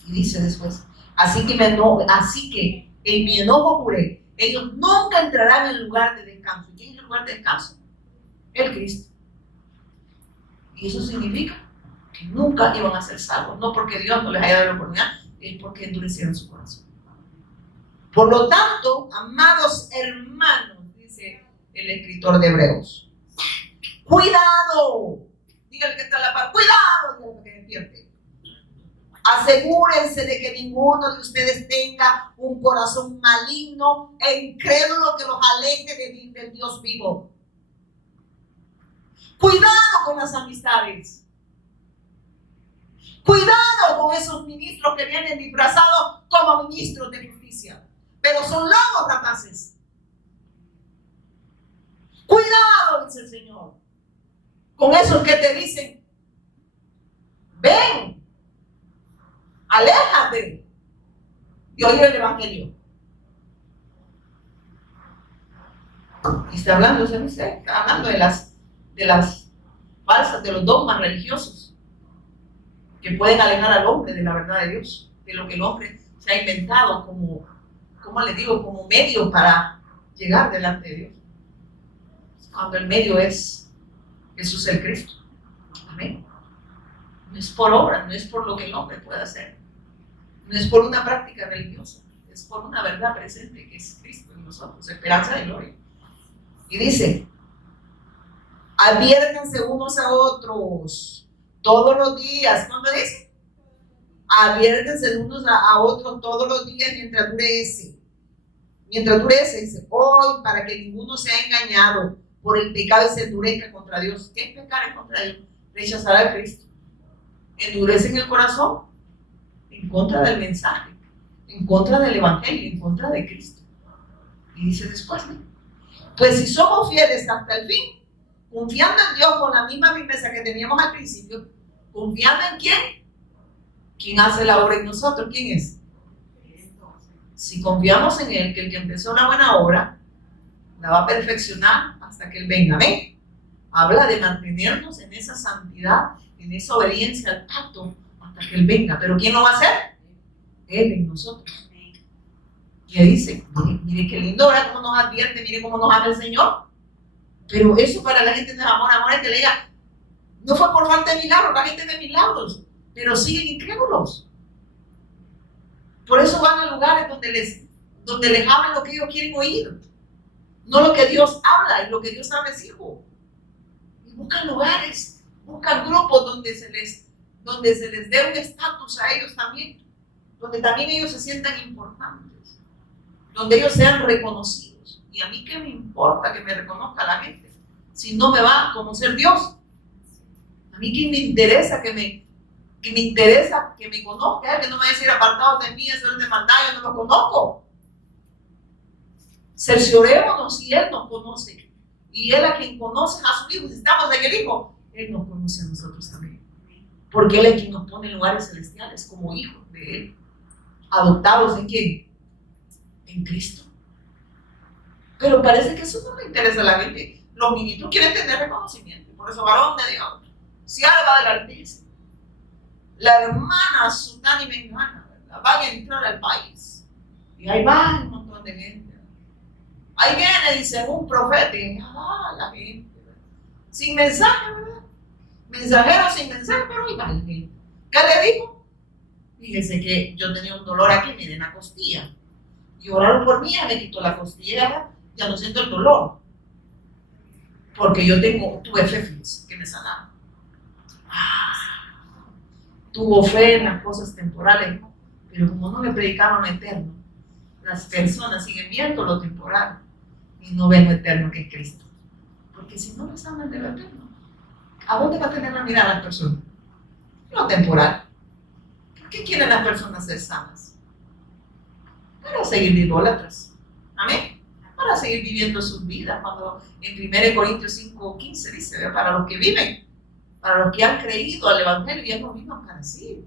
Y dice después, así que en mi enojo juré, ellos nunca entrarán en el lugar de descanso. ¿Quién es el lugar de descanso? El Cristo. Y eso significa que nunca iban a ser salvos, no porque Dios no les haya dado la oportunidad, es porque endurecieron su corazón. Por lo tanto, amados hermanos, dice el escritor de Hebreos, cuidado, dígale que está en la paz, cuidado, dígale que despierte. Asegúrense de que ninguno de ustedes tenga un corazón maligno e incrédulo que los aleje del Dios vivo. Cuidado con las amistades. Cuidado con esos ministros que vienen disfrazados como ministros de justicia, pero son lobos rapaces. Cuidado, dice el Señor, con esos que te dicen, ven, aléjate y oye el evangelio. Y está hablando, está hablando de las falsas, de los dogmas religiosos que pueden alejar al hombre de la verdad de Dios, de lo que el hombre se ha inventado como medio para llegar delante de Dios. Cuando el medio es Jesús el Cristo. Amén. No es por obra, no es por lo que el hombre puede hacer. No es por una práctica religiosa, es por una verdad presente que es Cristo en nosotros, esperanza de gloria. Y dice, adviértanse unos a otros todos los días. ¿Cuándo dice? Adviértanse unos a otros todos los días mientras durece. Mientras durece, dice, hoy, para que ninguno sea engañado por el pecado y se endurezca contra Dios. ¿Qué es pecar en contra de Dios? Rechazar a Cristo. Endurecen el corazón en contra del mensaje, en contra del evangelio, en contra de Cristo. Y dice después, ¿no? Pues si somos fieles hasta el fin, confiando en Dios con la misma firmeza que teníamos al principio, confiando en ¿quién? ¿Quién hace la obra en nosotros? ¿Quién es? Si confiamos en Él, que el que empezó una buena obra, la va a perfeccionar hasta que Él venga. ¿Ven? Habla de mantenernos en esa santidad, en esa obediencia al pacto, hasta que Él venga. ¿Pero quién lo va a hacer? Él en nosotros. Y Él dice, mire qué lindo, ¿verdad? Cómo nos advierte, mire cómo nos ama el Señor. Pero eso para la gente no es amor, amor es que le diga, no fue por falta de milagros, la gente ve milagros, pero siguen incrédulos. Por eso van a lugares donde les hablan lo que ellos quieren oír, no lo que Dios habla, y lo que Dios habla es hijo. Y buscan lugares, buscan grupos donde se les dé un estatus a ellos también, donde también ellos se sientan importantes, donde ellos sean reconocidos. Y a mí qué me importa que me reconozca la gente, si no me va a conocer Dios. A mí qué me interesa que me conozca, que no me vaya a decir apartados de mí, eso es de maldad, yo no lo conozco. Cerciorémonos si Él nos conoce, y Él a quien conoce a su Hijo, si estamos en el Hijo, Él nos conoce a nosotros también, porque Él es quien nos pone en lugares celestiales como hijos de Él, adoptados ¿en quién? En Cristo. Pero parece que eso no le interesa a la gente. Los ministros quieren tener reconocimiento, por eso varón de Dios, sierva del Altísimo, la hermana Sutana y Mengana, ¿verdad? Van a entrar al país y ahí va un montón de gente. Ahí viene, dice, un profeta y la gente, ¿verdad? Sin mensaje, ¿verdad? Mensajero sin mensaje, pero igual. ¿Qué le dijo? Fíjese que yo tenía un dolor aquí, miren, en la costilla. Y oraron por mí, me quitó la costilla, ya no siento el dolor. Porque yo tuve fe, fíjense, que me sanaron. Tuvo fe en las cosas temporales, pero como no le predicaban lo eterno, las personas siguen viendo lo temporal y no ven lo eterno que es Cristo. Porque si no les hablan de lo eterno, ¿a dónde va a tener la mirada las personas? Lo temporal. ¿Por qué quieren las personas ser sanas? Para seguir idólatras. Amén. Para seguir viviendo sus vidas. Cuando en 1 Corintios 5:15 dice, para los que viven, para los que han creído al Evangelio, y Él no vino a carecer,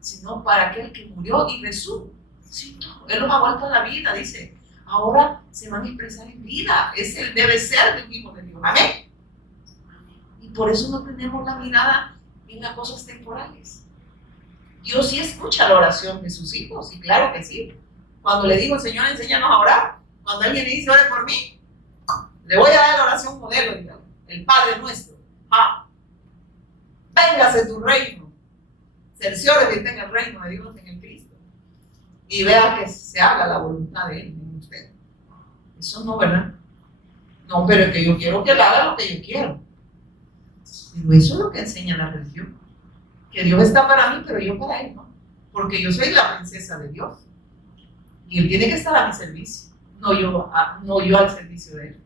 sino para aquel que murió y resucitó. Él nos ha vuelto a la vida, dice. Ahora se van a expresar en vida. Ese debe ser del Hijo de Dios. Amén. Y por eso no tenemos la mirada en las cosas temporales. Dios sí escucha la oración de sus hijos, y claro que sí. Cuando le digo, Señor, enséñanos a orar, cuando alguien le dice, ore por mí, le voy a dar la oración modelo, digamos, el Padre nuestro. Véngase tu reino, cerciore que tenga el reino de Dios en el Cristo, y vea que se haga la voluntad de Él en usted. Eso no, ¿verdad? No, pero es que yo quiero que Él haga lo que yo quiero. Pero eso es lo que enseña la religión. Que Dios está para mí, pero yo para Él, ¿no? Porque yo soy la princesa de Dios. Y Él tiene que estar a mi servicio. No yo al servicio de Él.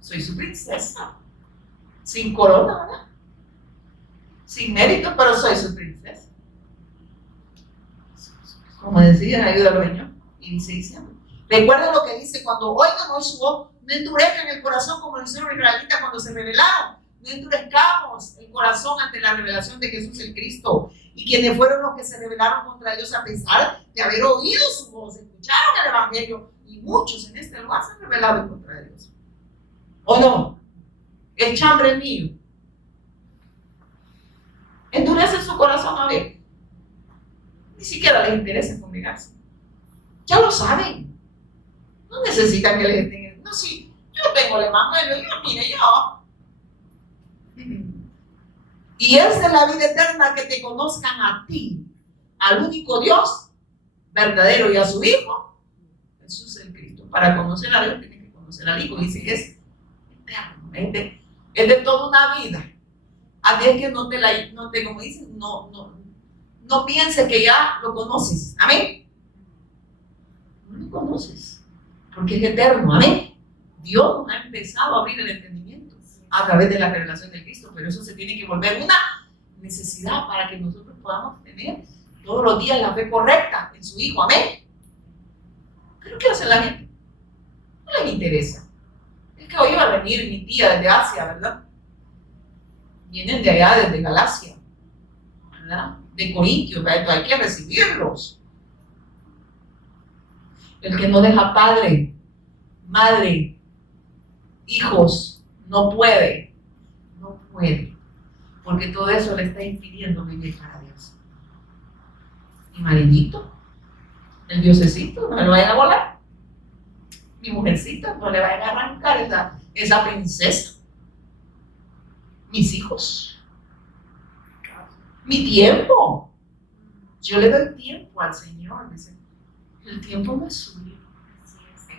Soy su princesa. Sin corona, ¿verdad? Sin mérito, pero soy su princesa. Como decía, ayúdalo, Señor. Y dice, recuerda lo que dice, cuando oigan hoy su voz, no endurezcan el corazón como lo hicieron los israelitas cuando se rebelaron. No endurezcamos el corazón ante la revelación de Jesús el Cristo. Y quienes fueron los que se rebelaron contra Dios a pesar de haber oído su voz, escucharon el Evangelio, y muchos en este lugar se han rebelado contra Dios. ¿O no? El chambre mío. Endurece su corazón, a ver. Ni siquiera les interesa congregarse. Ya lo saben. No necesitan que les estén. No, sí, yo tengo el Evangelio, mire yo. Y es de la vida eterna que te conozcan a ti, al único Dios verdadero y a su Hijo, Jesús el Cristo. Para conocer a Dios tienes que conocer al Hijo. Dice que es eterno, es de toda una vida. Así es que no como dicen, no pienses que ya lo conoces. Amén. No lo conoces, porque es eterno. Amén. Dios nos ha empezado a abrir el entendimiento a través de la revelación de Cristo, pero eso se tiene que volver una necesidad para que nosotros podamos tener todos los días la fe correcta en su Hijo. Amén. ¿Qué es lo que hace la gente? No les interesa. Es que hoy iba a venir mi tía desde Asia, ¿verdad? Vienen de allá, desde Galacia, ¿verdad? De Corintios, hay que recibirlos. El que no deja padre, madre, hijos, no puede, porque todo eso le está impidiendo vivir para Dios. Mi maridito, el diosecito, no me lo vayan a volar. Mi mujercita, no le vayan a arrancar esa princesa. Mis hijos, mi tiempo. Yo le doy tiempo al Señor. Dice, el tiempo no es suyo.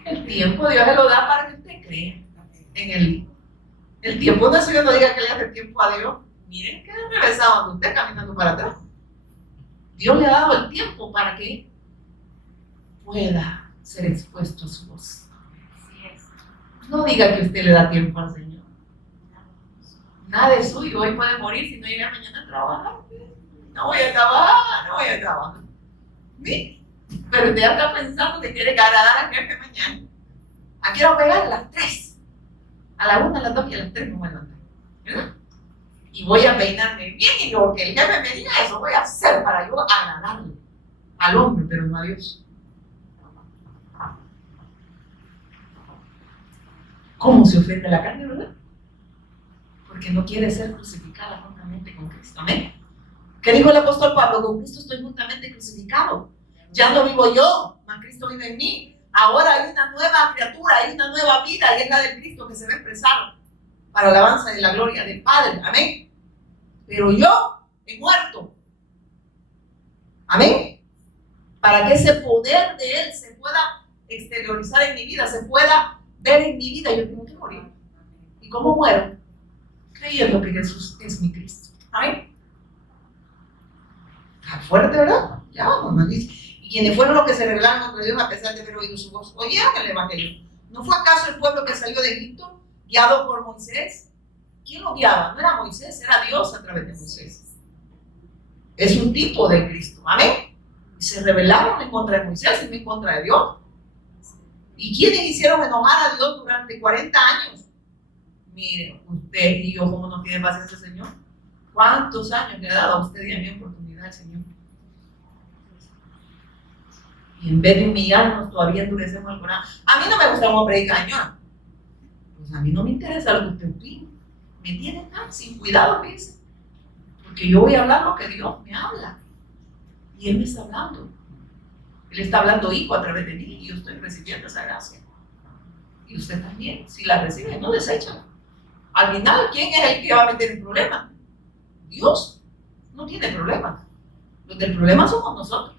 El tiempo Dios se lo da para que usted crea en el Hijo. El tiempo no es suyo, no diga que le hace tiempo a Dios. Miren que regresaba usted caminando para atrás. Dios le ha dado el tiempo para que pueda ser expuesto a su voz. No diga que usted le da tiempo al Señor. Nada es suyo, hoy puede morir si no llega mañana a trabajar. No voy a trabajar. ¿Sí? Pero usted está pensando que quiere agradar al jefe mañana. ¿A qué hora pegar? A las 3. A la 1, a las 2 y a las 3 me voy a levantar. ¿Verdad? Y voy a peinarme bien y lo que el jefe me diga, eso voy a hacer para yo agradarle al hombre, pero no a Dios. ¿Cómo se ofende la carne, verdad? Porque no quiere ser crucificada juntamente con Cristo. Amén. ¿Qué dijo el apóstol Pablo? Con Cristo estoy juntamente crucificado. Ya no vivo yo, mas Cristo vive en mí. Ahora hay una nueva criatura, hay una nueva vida, y es la del Cristo que se va a expresar para la alabanza de la gloria del Padre. Amén. pero yo he muerto. Amén. Para que ese poder de Él se pueda exteriorizar en mi vida, se pueda ver en mi vida, yo tengo que morir. ¿Y cómo muero? Creyendo que Jesús es mi Cristo. Amén. Está fuerte, ¿verdad? Ya vamos, dice. Y quienes fueron los que se rebelaron contra Dios a pesar de haber oído su voz, oyeron el Evangelio. ¿No fue acaso el pueblo que salió de Egipto guiado por Moisés? ¿Quién lo guiaba? No era Moisés, era Dios a través de Moisés. Es un tipo de Cristo. Amén. Y se rebelaron en contra de Moisés y no en contra de Dios. ¿Y quiénes hicieron enojar a Dios durante 40 años? Mire, usted y yo, ¿cómo nos tiene paciencia el Señor? ¿Cuántos años le ha dado a usted y a mí oportunidad el Señor? Y en vez de humillarnos, todavía endurecemos el corazón. A mí no me gusta cómo predica el Señor. Pues a mí no me interesa lo que usted opine. Me tiene tan sin cuidado, dice. Porque yo voy a hablar lo que Dios me habla. Y Él me está hablando. Él está hablando hijo a través de mí y yo estoy recibiendo esa gracia. Y usted también, si la recibe, no deséchala. Al final, ¿quién es el que va a meter el problema? Dios no tiene problemas. Los del problema somos nosotros.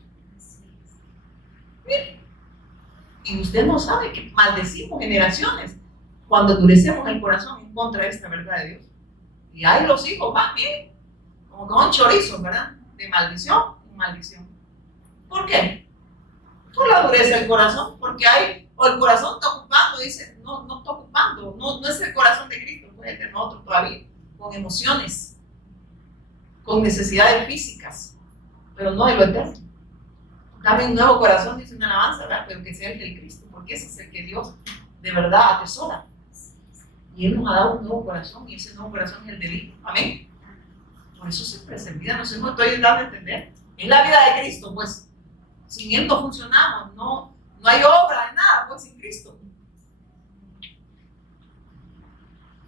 Mire. Y usted no sabe que maldecimos generaciones cuando endurecemos el corazón en contra de esta verdad de Dios. Y ahí los hijos van, miren, como con chorizos, ¿verdad? De maldición en maldición. ¿Por qué? Por la dureza del corazón, porque hay, o el corazón está ocupando, dice, no está ocupando, no es el corazón de Cristo, puede tener otro todavía, con emociones, con necesidades físicas, pero no de lo eterno. Dame un nuevo corazón, dice una alabanza, ¿verdad? Pero que sea el del Cristo, porque ese es el que Dios de verdad atesora. Y Él nos ha dado un nuevo corazón, y ese nuevo corazón es el del Hijo. Amén. Por eso siempre se olvida, no sé cómo estoy dando a entender. Es la vida de Cristo, pues. Sin Él no funcionamos, no hay obra, nada, pues sin Cristo.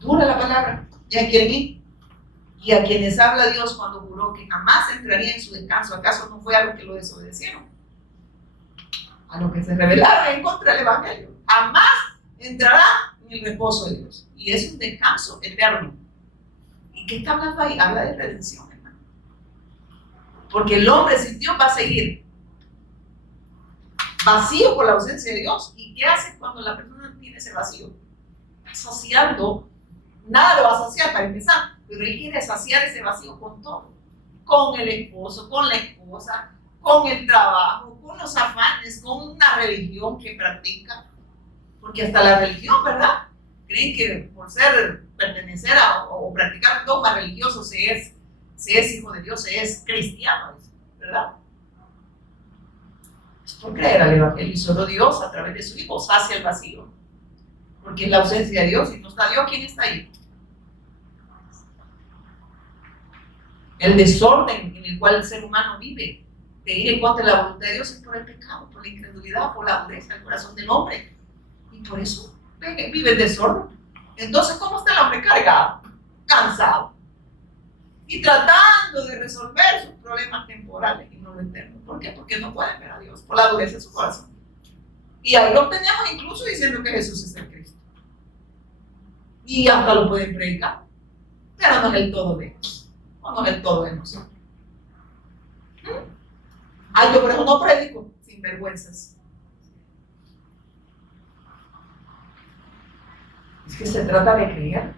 Dura la palabra. Y a quienes habla Dios cuando juró que jamás entraría en su descanso, ¿acaso no fue a los que lo desobedecieron? A los que se rebelaron en contra del Evangelio. Jamás entrará en el reposo de Dios. Y es un descanso eterno. ¿Y qué está hablando ahí? Habla de redención, hermano. Porque el hombre sin Dios va a seguir vacío por la ausencia de Dios. ¿Y qué hace cuando la persona tiene ese vacío? Está saciando. Nada lo va a saciar para empezar, pero él quiere saciar ese vacío con todo. Con el esposo, con la esposa, con el trabajo, con los afanes, con una religión que practica. Porque hasta la religión, ¿verdad? Creen que por pertenecer o practicar un dogma religioso se es hijo de Dios, se es cristiano, ¿verdad? Es por creer al Evangelio y solo Dios a través de su Hijo sacia el vacío. Porque es la ausencia de Dios. Si no está Dios, ¿quién está ahí? El desorden en el cual el ser humano vive, de ir en contra de la voluntad de Dios, es por el pecado, por la incredulidad, por la dureza del corazón del hombre. Y por eso vive el desorden. Entonces, ¿cómo está el hombre? Cargado, cansado y tratando de resolver sus problemas temporales y no lo eterno. ¿Por qué? Porque no pueden ver a Dios por la dureza de su corazón. Y ahí lo tenemos incluso diciendo que Jesús es el Cristo. Y hasta lo pueden predicar, pero no es el todo de ellos, o no es el todo de nosotros. Ay, yo por eso no predico, sin vergüenzas. Es que se trata de creer.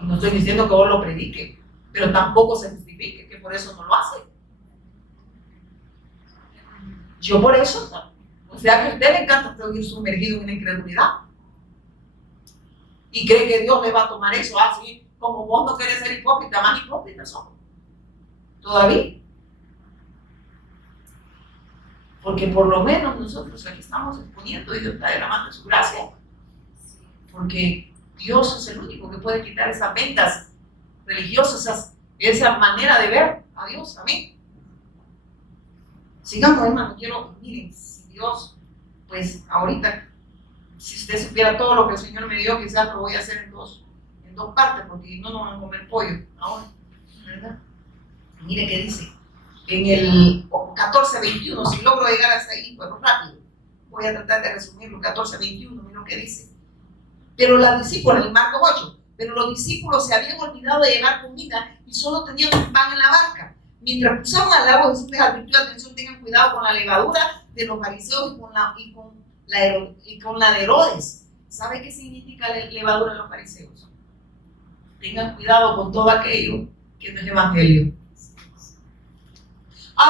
Y no estoy diciendo que vos lo predique, pero tampoco se justifique que por eso no lo hace. Yo por eso, o sea que a usted le encanta seguir sumergido en una incredulidad. Y cree que Dios le va a tomar eso así, como vos no querés ser hipócrita, más hipócritas somos. Todavía. Porque por lo menos nosotros aquí estamos exponiendo y Dios está derramando su gracia. Porque Dios es el único que puede quitar esas vendas religiosas, esa manera de ver a Dios. Amén. Sigamos, hermano. Miren, si Dios, pues ahorita, si usted supiera todo lo que el Señor me dio, quizás lo voy a hacer en dos partes, porque no nos van a comer pollo ahora, ¿verdad? Mire qué dice. En el 14:21, si logro llegar hasta ahí, pues rápido. Voy a tratar de resumirlo, 14:21, mira lo que dice. Pero las discípulas, en Marcos 8, pero los discípulos se habían olvidado de llevar comida y solo tenían un pan en la barca. Mientras cruzaban al lago, Jesús les advirtió: atención, tengan cuidado con la levadura de los fariseos y con la de Herodes. ¿Sabe qué significa levadura de los fariseos? Tengan cuidado con todo aquello que no es evangelio.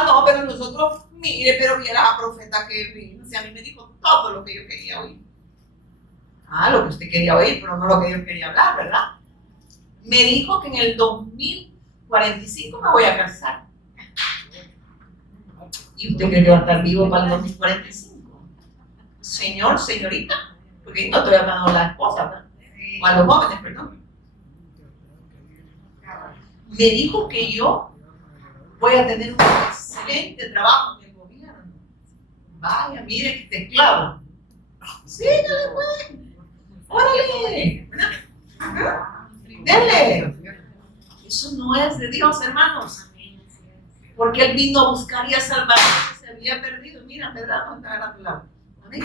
No, pero nosotros, mire, pero viera a profeta que vino. O sea, a mí me dijo todo lo que yo quería oír. Lo que usted quería oír, pero no lo que yo quería hablar, ¿verdad? Me dijo que en el 2045 me voy a casar. ¿Y usted cree que va a estar vivo para el 2045? Señor, señorita, porque no estoy hablando a la esposa, ¿verdad? O a los jóvenes, perdón. Me dijo que yo voy a tener un excelente trabajo en el gobierno. Vaya, mire, te esclavo. Sígale, pues. ¡Órale! ¡Denle! Eso no es de Dios, hermanos. Porque Él vino a buscar y a salvar a que se había perdido. Mira, ¿verdad? No está a tu lado. Amén.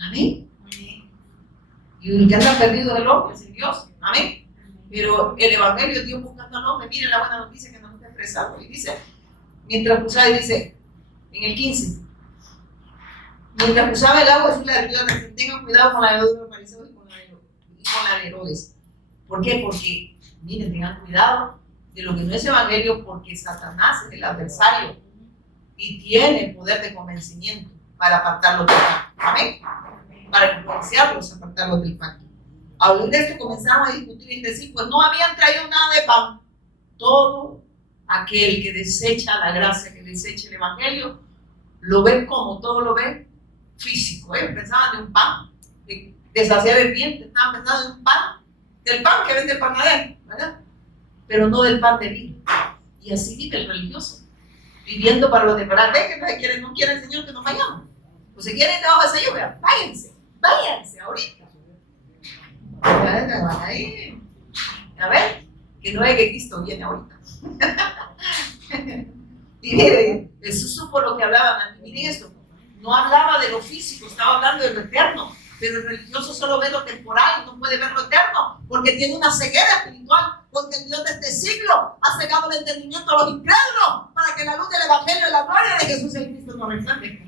Amén. Y el que anda perdido es el hombre, es Dios. Amén. Pero el evangelio es Dios buscando al hombre. Miren la buena noticia que nos está expresando. Y dice, mientras cruzaba, dice, en el 15. Mientras cruzaba el agua, Jesús le advirtió: tengan cuidado con la levadura de los fariseos y con la de Herodes. ¿Por qué? Porque, miren, tengan cuidado de lo que no es evangelio, porque Satanás es el adversario y tiene poder de convencimiento para apartarlos del pacto. Amén. Para influenciarlos, apartarlos del pacto. Al oír esto, comenzaron a discutir entre sí, pues no habían traído nada de pan. Todo aquel que desecha la gracia, que desecha el evangelio, lo ve como todo lo ve físico. Pensaban de un pan de saciar el vientre, estaban pensando en un pan, del pan que vende el panadero, ¿verdad? Pero no del pan de vida. Y así vive el religioso, viviendo para los demás. ¿Ven que no quiere el Señor que nos vayamos? Pues si quieren debajo de esa lluvia, váyanse ahorita. Ahí. A ver, que no es que Cristo viene ahorita. Y miren, Jesús supo lo que hablaba. Miren esto, no hablaba de lo físico, estaba hablando de lo eterno. Pero el religioso solo ve lo temporal, no puede ver lo eterno, porque tiene una ceguera espiritual, porque el Dios de este siglo ha cegado el entendimiento a los incrédulos para que la luz del evangelio y la gloria de Jesús el Cristo no resplandezca.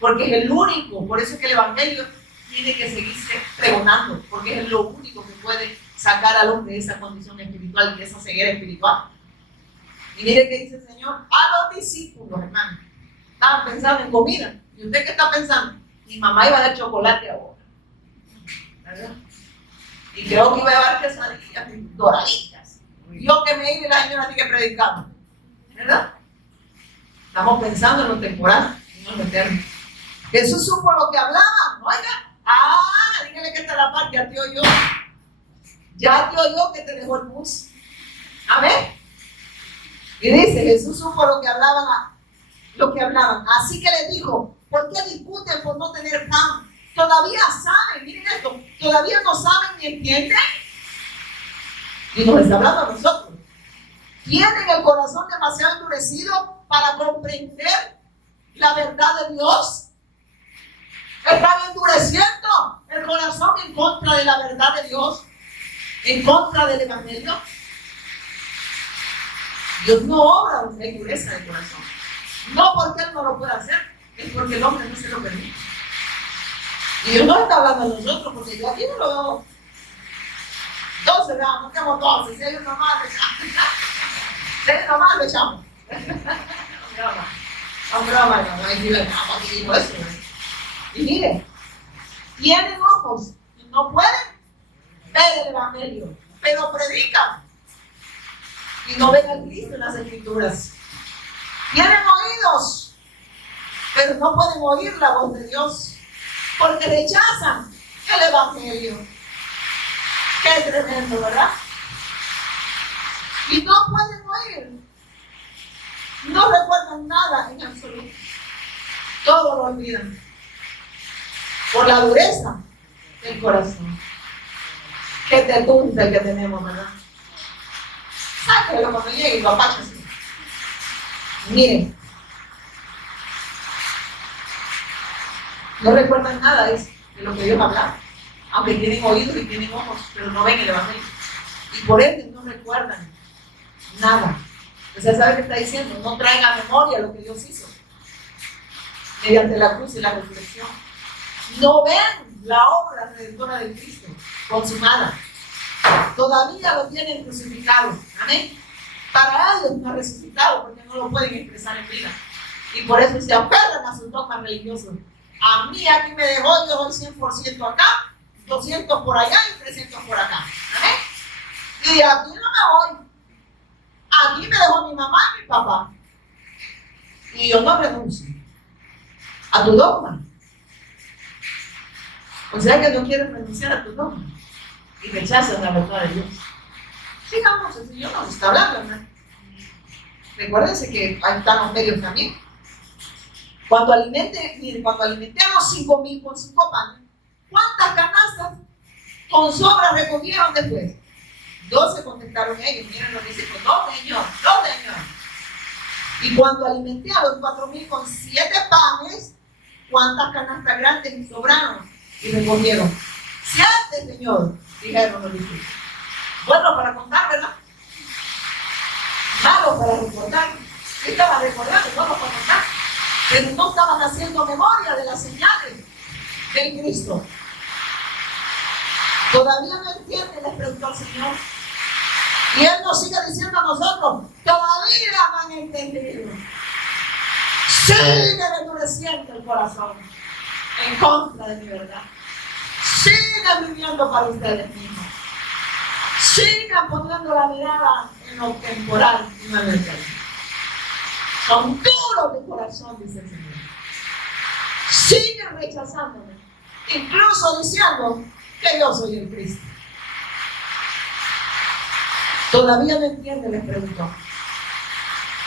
Porque es el único, por eso es que el evangelio tiene que seguirse pregonando, porque es lo único que puede sacar al hombre de esa condición espiritual y de esa ceguera espiritual. Y mire qué dice el Señor a los discípulos, hermano. Estaban pensando en comida. ¿Y usted qué está pensando? Mi mamá iba a dar chocolate ahora, ¿verdad? Y creo que iba a llevar quesadillas doraditas. Yo que me iba y la señora sigue predicando, ¿verdad? Estamos pensando en lo temporal, no en lo eterno. Jesús supo lo que hablaban, oiga. Dígale que está la parte, ya te oyó. Ya te oyó que te dejó el bus. Amén. Y dice, Jesús supo lo que hablaban. Así que les dijo: ¿por qué discuten por no tener pan? Todavía saben, miren esto, todavía no saben ni entienden. Y nos está hablando a nosotros. Tienen el corazón demasiado endurecido para comprender la verdad de Dios. Están endureciendo el corazón en contra de la verdad de Dios, en contra del evangelio. Dios no obra una endureza del corazón. No porque Él no lo pueda hacer, es porque el hombre no se lo permite. Y Dios no está hablando a nosotros, porque yo aquí no lo veo. 12, veamos, no quedamos 12, si hay uno más, le echamos. Si hay uno más, le echamos. No hay ni le echamos, aquí dijo eso. Y miren, tienen ojos y no pueden ver el evangelio, pero predican y no ven a Cristo en las Escrituras. Tienen oídos, pero no pueden oír la voz de Dios, porque rechazan el evangelio. Qué tremendo, ¿verdad? Y no pueden oír, no recuerdan nada en absoluto, todo lo olvidan por la dureza del corazón. Qué tetunza el que tenemos, ¿verdad? Sáquelo cuando llegue y lo apache así. Miren, no recuerdan nada de lo que Dios hablaba. aunque tienen oídos y tienen ojos, pero no ven el Evangelio. Y por ende no recuerdan nada. O sea, ¿sabe qué está diciendo? No traen a memoria lo que Dios hizo mediante la cruz y la resurrección. No ven la obra redentora de Cristo consumada. Todavía lo tienen crucificado. Amén. Para ellos no ha resucitado porque no lo pueden expresar en vida. Y por eso se aferran a sus dogmas religiosos. A mí aquí me dejó, yo doy 100% acá, 200 por allá y 300 por acá. ¿Amén? Y aquí no me voy. Aquí me dejó mi mamá y mi papá. Y yo no renuncio a tu dogma. O sea que no quieres renunciar a tu dogma y rechazas la verdad de Dios. Sigamos, el Señor nos está hablando, ¿no? Recuérdense que ahí están los medios también. Cuando alimenté a los 5,000 con 5 panes, ¿cuántas canastas con sobra recogieron después? 12 contestaron ellos. Miren lo que dice, pues 2 señor. Y cuando alimenté a los 4,000 con 7 panes, ¿cuántas canastas grandes sobraron? Y recogieron. 7, Señor, dijeron los discípulos. Bueno para contar, ¿verdad? Malo para recordar. Estaban recordando, bueno para contar. Pero no estaban haciendo memoria de las señales del Cristo. Todavía no entienden, les preguntó el Señor. Y Él nos sigue diciendo a nosotros, todavía no han entendido. Sigue endureciendo el corazón en contra de mi verdad. Sigan viviendo para ustedes mismos. Sigan poniendo la mirada en lo temporal y no en el eterno. Son duros de corazón, dice el Señor. Siguen rechazándome, incluso diciendo que yo soy el Cristo. Todavía no entiende, les preguntó.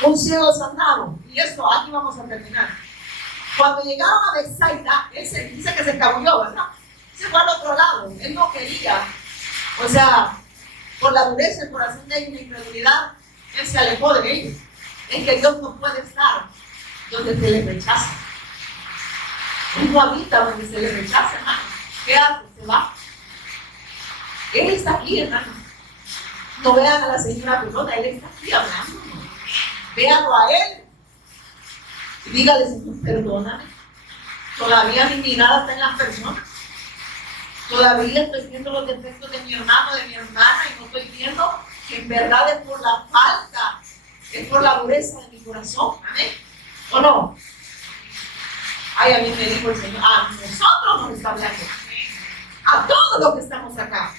Un ciego sanado, y esto aquí vamos a terminar. Cuando llegaron a Bethsaida, él dice que se escabulló, ¿verdad? Se fue al otro lado, él no quería, o sea, por la dureza del corazón de ellos y la incredulidad, él se alejó de ellos. Es que Dios no puede estar donde se le rechaza. Él no habita donde se le rechaza, hermano. ¿Qué hace? Se va. Él está aquí, hermano. No vean a la señora Pelota, él está aquí hablando. Véanlo a él. Y dígale, Señor, perdóname. Todavía mi mirada está en las personas. Todavía estoy viendo los defectos de mi hermano, de mi hermana, y no estoy viendo que en verdad es por la falta, es por la dureza de mi corazón. ¿Amén? ¿O no? Ay, a mí me dijo el Señor, a nosotros nos está hablando. A todos los que estamos acá.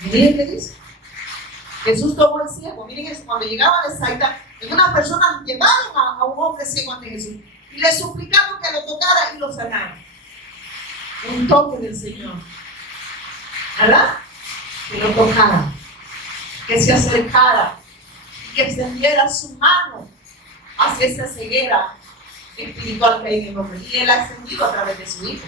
Miren qué dice. Jesús tomó el ciego. Miren eso, cuando llegaba a Bethsaida, una persona llevaron a un hombre ciego ante Jesús y le suplicaron que lo tocara y lo sanara. Un toque del Señor, ¿verdad? Que lo tocara, que se acercara, que extendiera su mano hacia esa ceguera espiritual que hay en el hombre. Y Él ha extendido a través de su Hijo.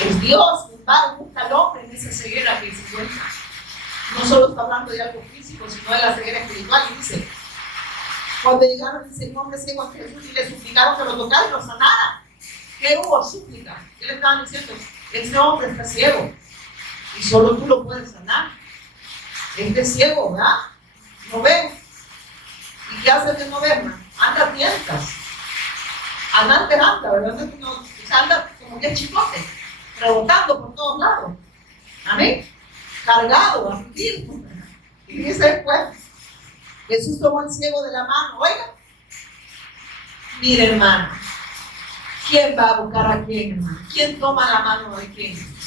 Es Dios que va y busca al hombre en esa ceguera que se encuentra. No solo está hablando de algo físico, sino de la ceguera espiritual. Y dice, cuando llegaron, dice, el hombre ciego ante Jesús y le suplicaron que lo tocara y lo sanara. ¿Qué hubo? Súplica. ¿Qué le estaban diciendo? Este hombre está ciego y solo tú lo puedes sanar. Este es ciego, ¿verdad? No ve. ¿Y qué hace de no ver, hermano? Anda a tientas. Antes anda, ¿verdad? No, o sea, anda como que chicote, rebotando por todos lados. Amén. Cargado, afligido. Y dice después, Jesús tomó al ciego de la mano. Oiga, mire, hermano, ¿quién va a buscar a quién, hermano? ¿Quién toma la mano de quién?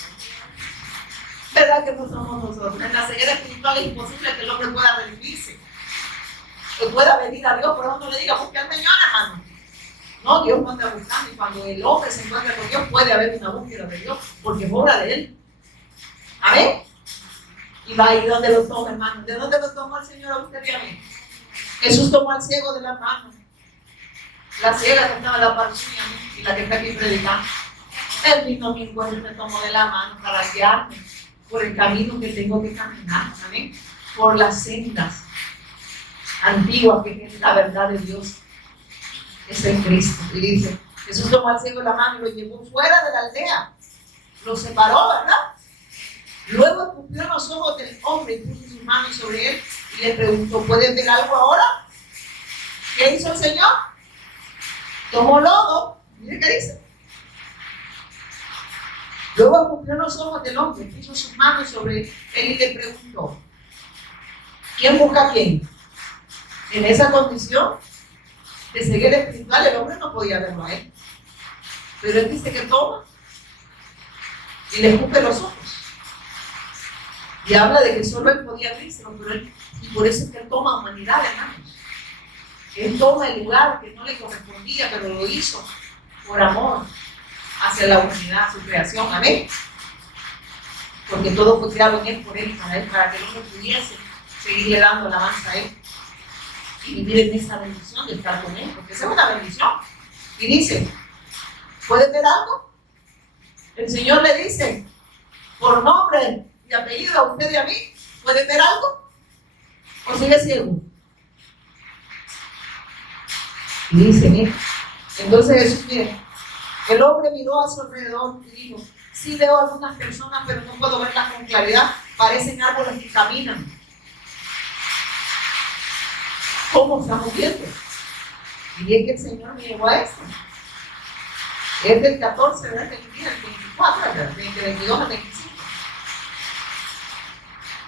¿Verdad que no somos nosotros? En la ceguera espiritual es imposible que el hombre pueda redimirse, que pueda venir a Dios. Por eso no le diga, busque al Señor, hermano. No, Dios no anda buscando, y cuando el hombre se encuentra con Dios puede haber una búsqueda de Dios, porque es obra de Él. Amén. Y va ahí donde lo toma, hermano. ¿De dónde lo tomó el Señor a usted y a mí? Jesús tomó al ciego de la mano. La ciega que estaba en la parucía y la que está aquí predicando. Él vino a mi encuentro y me tomó de la mano para guiarme por el camino que tengo que caminar. Amén. Por las sendas antiguas que es la verdad de Dios. Es en Cristo. Y dice, Jesús tomó al ciego de la mano y lo llevó fuera de la aldea. lo separó, ¿verdad? Luego escupió en los ojos del hombre y puso sus manos sobre él y le preguntó, ¿puedes ver algo ahora? ¿Qué hizo el Señor? Tomó lodo, mire qué dice. Luego escupió en los ojos del hombre, puso sus manos sobre él y le preguntó, ¿quién busca a quién? En esa condición de ceguera espiritual el hombre no podía verlo a él. Pero él dice que toma y le escupe los ojos. Y habla de que solo él podía abrírselo, pero él, y por eso es que él toma humanidad, hermanos. Él toma el lugar que no le correspondía, pero lo hizo por amor hacia la humanidad, su creación. Amén. Porque todo fue creado en él, por él, para que el hombre pudiese seguirle dando alabanza a él y vivir en esa bendición de estar con él, porque esa es una bendición. Y dice, ¿puedes ver algo? El Señor le dice, por nombre y apellido a usted y a mí, ¿puede ver algo? ¿O sigue ciego? Y dice, mira, entonces Jesús, mire, el hombre miró a su alrededor y dijo, sí veo algunas personas, pero no puedo verlas con claridad, parecen árboles que caminan. ¿Cómo estamos viendo? Y bien que el Señor me llevó a esto. Es del 14, ¿verdad? Del 24, ¿verdad? Del 22 al 25.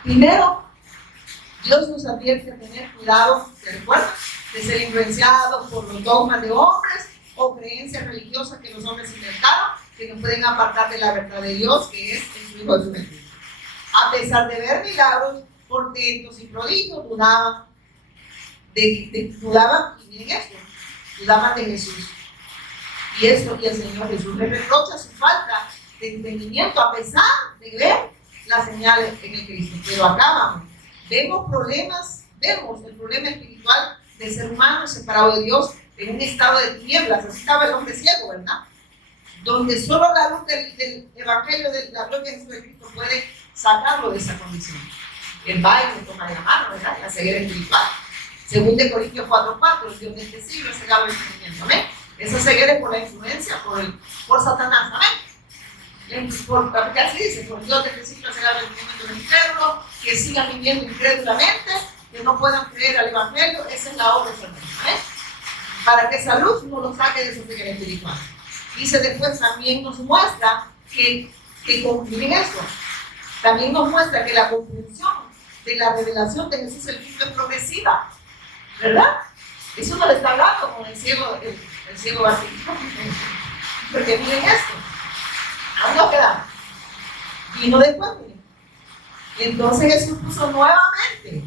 Primero, Dios nos advierte a tener cuidado, ¿se recuerdan? De ser influenciados por los dogmas de hombres o creencias religiosas que los hombres inventaron, que nos pueden apartar de la verdad de Dios, que es en su Hijo Jesucristo. A pesar de ver milagros, portentos y prodigios, dudaban, y miren esto, dudaban de Jesús. Y el Señor Jesús les reprocha su falta de entendimiento a pesar de ver las señales en el Cristo. Pero acá vemos el problema espiritual del ser humano separado de Dios en un estado de tinieblas. Así estaba el hombre ciego, ¿verdad? Donde solo la luz del Evangelio de la gloria de Jesucristo puede sacarlo de esa condición. El baile toma de la mano, ¿verdad? La ceguera espiritual. Según de Corintios 4:4, el Dios de este siglo es cegado el entendimiento. ¿Amén? Esa ceguera es por la influencia, por Satanás. ¿Amén? Porque así dice, por Dios de este siglo es cegado el entendimiento del incrédulo, que sigan viviendo incrédulamente, que no puedan creer al Evangelio. Esa es la obra de Satanás. ¿Amén? Para que esa luz no lo saque de su ceguera espiritual. Dice después, también nos muestra miren esto, también nos muestra que la comprensión de la revelación de Jesús el Cristo es progresiva, ¿verdad? Eso no le está hablando con el ciego Bartimeo. Porque miren esto, aún no queda. Y no después, miren. Entonces Jesús puso nuevamente,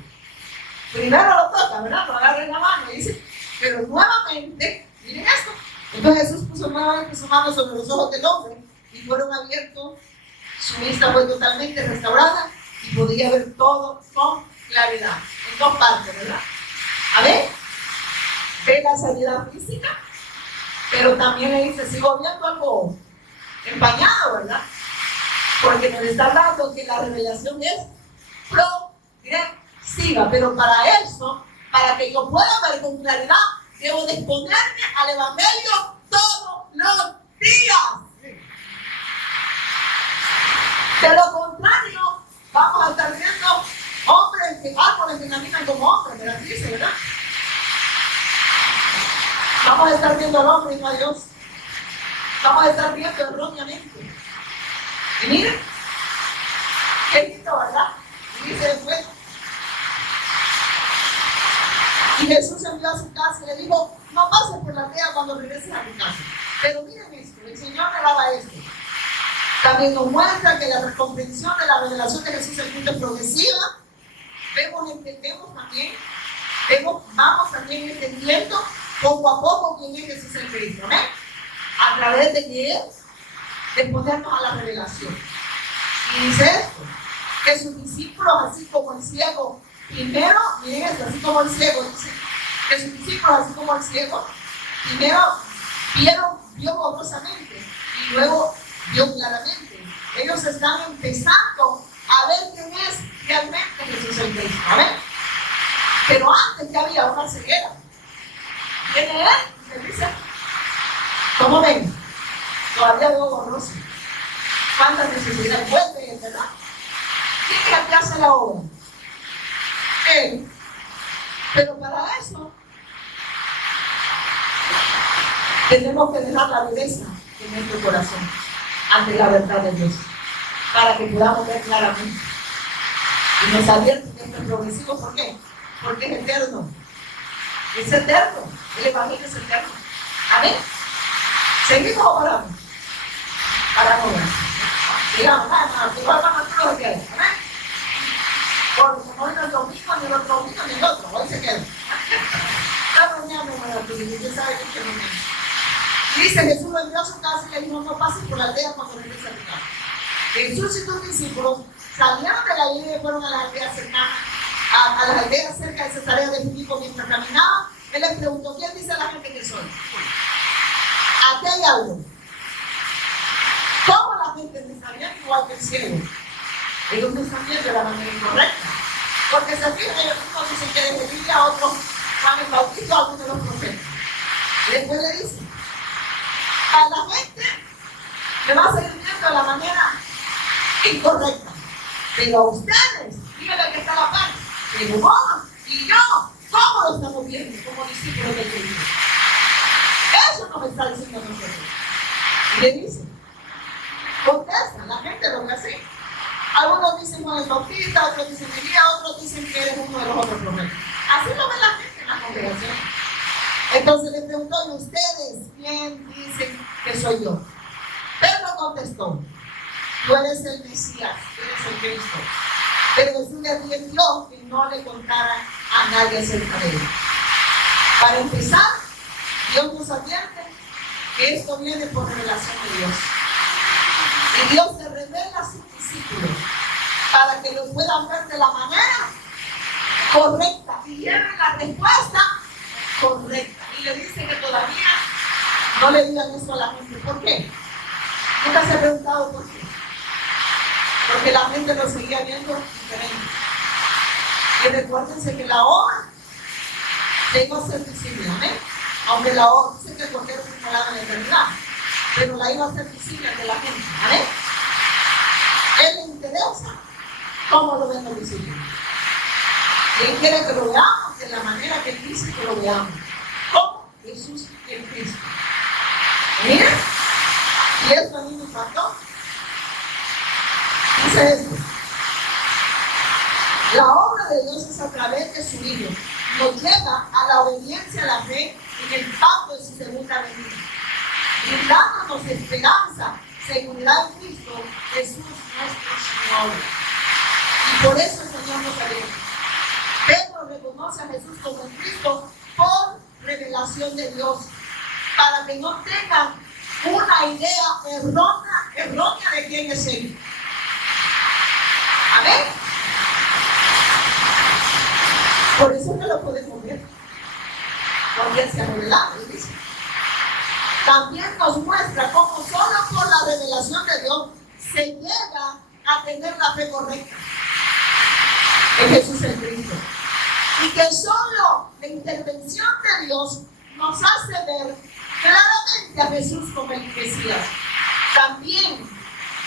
primero lo toca, ¿verdad? Lo agarra en la mano y dice, pero nuevamente, miren esto. Entonces Jesús puso nuevamente su mano sobre los ojos del hombre y fueron abiertos, su vista fue totalmente restaurada y podía ver todo con claridad, en dos partes, ¿verdad? A ver, ve la sanidad física, pero también le dice, sigo viendo algo empañado, ¿verdad? Porque nos está hablando que la revelación es progresiva, pero para eso, para que yo pueda ver con claridad, debo de exponerme al Evangelio todos los días. De lo contrario, vamos a estar viendo árboles que caminan como hombres, ¿verdad? Dice, ¿verdad? Vamos a estar viendo al hombre y no a Dios. Vamos a estar viendo erróneamente. Y miren, qué lindo, ¿verdad? Y dice después, y Jesús envió a su casa y le dijo, no pases por la aldea cuando regreses a tu casa. Pero miren esto, el Señor me daba esto. También nos muestra que la comprensión de la revelación de Jesús el Cristo es progresiva. Vamos también entendiendo poco a poco quién es Jesús el Cristo, ¿amén? A través de que Él, de ponernos a la revelación. Y dice esto, que sus discípulos, así como el ciego, primero, miren esto, así como el ciego, dice, que sus discípulos, así como el ciego, primero vio borrosamente y luego vio claramente. Ellos están empezando a ver quién es realmente Jesús el Cristo, ¿amén? Pero antes ya había una ceguera. Viene Él y le dice, ¿cómo ven? Todavía veo borroso. ¿Cuántas necesidades? Vuelve, ¿verdad? ¿Quién es el que hace la obra? Él. Pero para eso tenemos que dejar la dureza en nuestro corazón ante la verdad de Dios, para que podamos ver claramente. Y nos advierte que esto es progresivo. ¿Por qué? Porque es eterno. Es eterno. El Evangelio es eterno. Amén. Seguimos orando. Para no ver. Digamos, igual vamos a todos los días. Amén. Porque no es el domingo, ni el otro domingo, ni el otro. Hoy se queda. La mañana me la tuve. Usted sabe que no me. Dice Jesús lo envió a su casa y le dijo: no pases por la aldea cuando regrese a tu casa. Jesús y sus discípulos salieron de Galilea y fueron a las aldeas cercanas, a las aldeas cerca de Cesarea de Filipo. Mientras caminaban, él les preguntó: ¿quién dice la gente que soy? Aquí hay algo. ¿Cómo la gente me está viendo igual que el cielo? Ellos me están viendo de la manera incorrecta. Porque se fijan, ellos mismos dicen que es Elías, otros Juan el Bautista, algunos de los profetas. Y después le dice: a la gente me va a seguir viendo de la manera incorrecta. Pero a ustedes, díganle que está la paz, pero vos y yo, ¿cómo lo estamos viendo como discípulos de Cristo? Eso nos está diciendo a nosotros. Y le dice, contesta, la gente lo ve así. Algunos dicen Juan el Bautista, otros dicen Elías, otros dicen que eres uno de los otros profetas. Así lo ve la gente en la congregación. Entonces le preguntó: ¿y ustedes quién dicen que soy yo? Pedro contestó: tú eres el Mesías, tú eres el Cristo. Pero Jesús le advirtió que no le contara a nadie acerca de él. Para empezar, Dios nos advierte que esto viene por revelación de Dios. Y Dios se revela a sus discípulos para que lo puedan ver de la manera correcta y lleven la respuesta correcta. Y le dice que todavía no le digan eso a la gente. ¿Por qué? Nunca se ha preguntado por qué. Porque la gente lo seguía viendo diferente. Y recuérdense que la obra llegó a ser visible, ¿amén? Aunque la obra dice que el Cordero fue inmolado en la eternidad, pero la iba a ser visible ante la gente, ¿amén? Él le interesa cómo lo ven los discípulos. Y Él quiere que lo veamos de la manera que Él dice que lo veamos. Como Jesús el Cristo. Mira, y esto a mí me impactó. Dice esto: la obra de Dios es a través de su Hijo. Nos lleva a la obediencia a la fe en el pacto de su segunda venida, brindándonos esperanza, seguridad en Cristo Jesús nuestro Señor. Y por eso el Señor nos ayuda. Pedro reconoce a Jesús como el Cristo por revelación de Dios, para que no tengan una idea errónea de quién es Él. Amén. Por eso que lo podemos ver, porque Él se ha revelado, Él dice. También nos muestra cómo solo por la revelación de Dios se llega a tener la fe correcta en Jesús el Cristo. Y que solo la intervención de Dios nos hace ver claramente a Jesús como el Mesías. También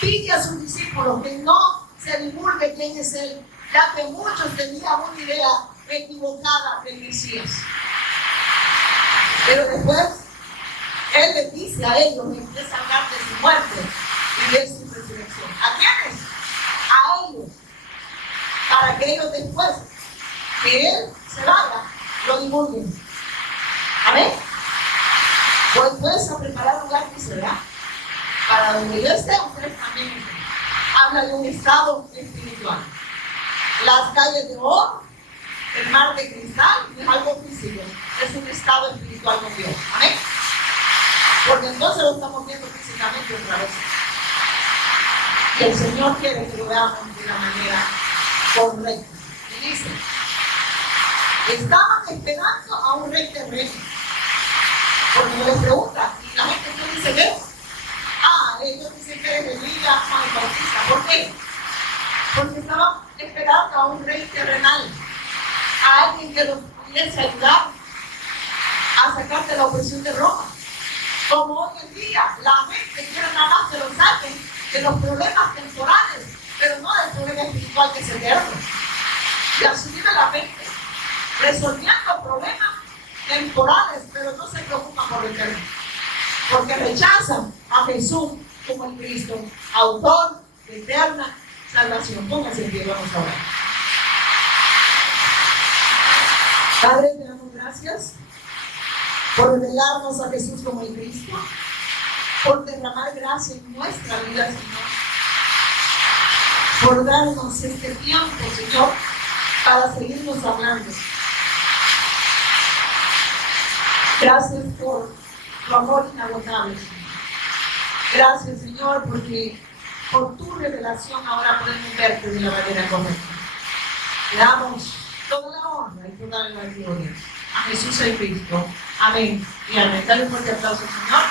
pide a sus discípulos que no se divulgue quién es Él, ya que muchos tenían una idea equivocada del Mesías. Pero después Él les dice a ellos, empieza a hablar de su muerte y de su resurrección. ¿A quiénes? A ellos. Para que ellos después que Él se vaya, lo divulguen. Amén. Pues a preparar un lugar que se vea. Para donde yo esté, ustedes también estén. Habla de un estado espiritual. Las calles de oro, el mar de cristal, no es algo físico, es un estado espiritual con Dios. Amén. Porque entonces lo estamos viendo físicamente otra vez. Y el Señor quiere que lo veamos de la manera correcta. Y dice: estaban esperando a un rey terreno. Porque me les pregunta, y la gente que dice que ellos dicen que es Elías, Juan el Bautista. ¿Por qué? Porque estaban esperando a un rey terrenal, a alguien que los pudiese ayudar a sacar de la opresión de Roma. Como hoy en día la gente quiere nada más que lo saquen de los problemas temporales, pero no del problema espiritual que es eterno. Y así vive la mente, resolviendo problemas temporales, pero no se preocupa por el eterno, porque rechazan a Jesús como el Cristo, autor de eterna salvación. Pónganse en pie, vamos a orar. Padre, te damos gracias por revelarnos a Jesús como el Cristo, por derramar gracia en nuestra vida, Señor, por darnos este tiempo, Señor, para seguirnos hablando. Gracias por tu amor inagotable, Señor. Gracias, Señor, porque por tu revelación ahora podemos verte de la manera correcta. Le damos toda la honra y toda la gloria a Jesús el Cristo. Amén y amén. Dale un fuerte aplauso, Señor.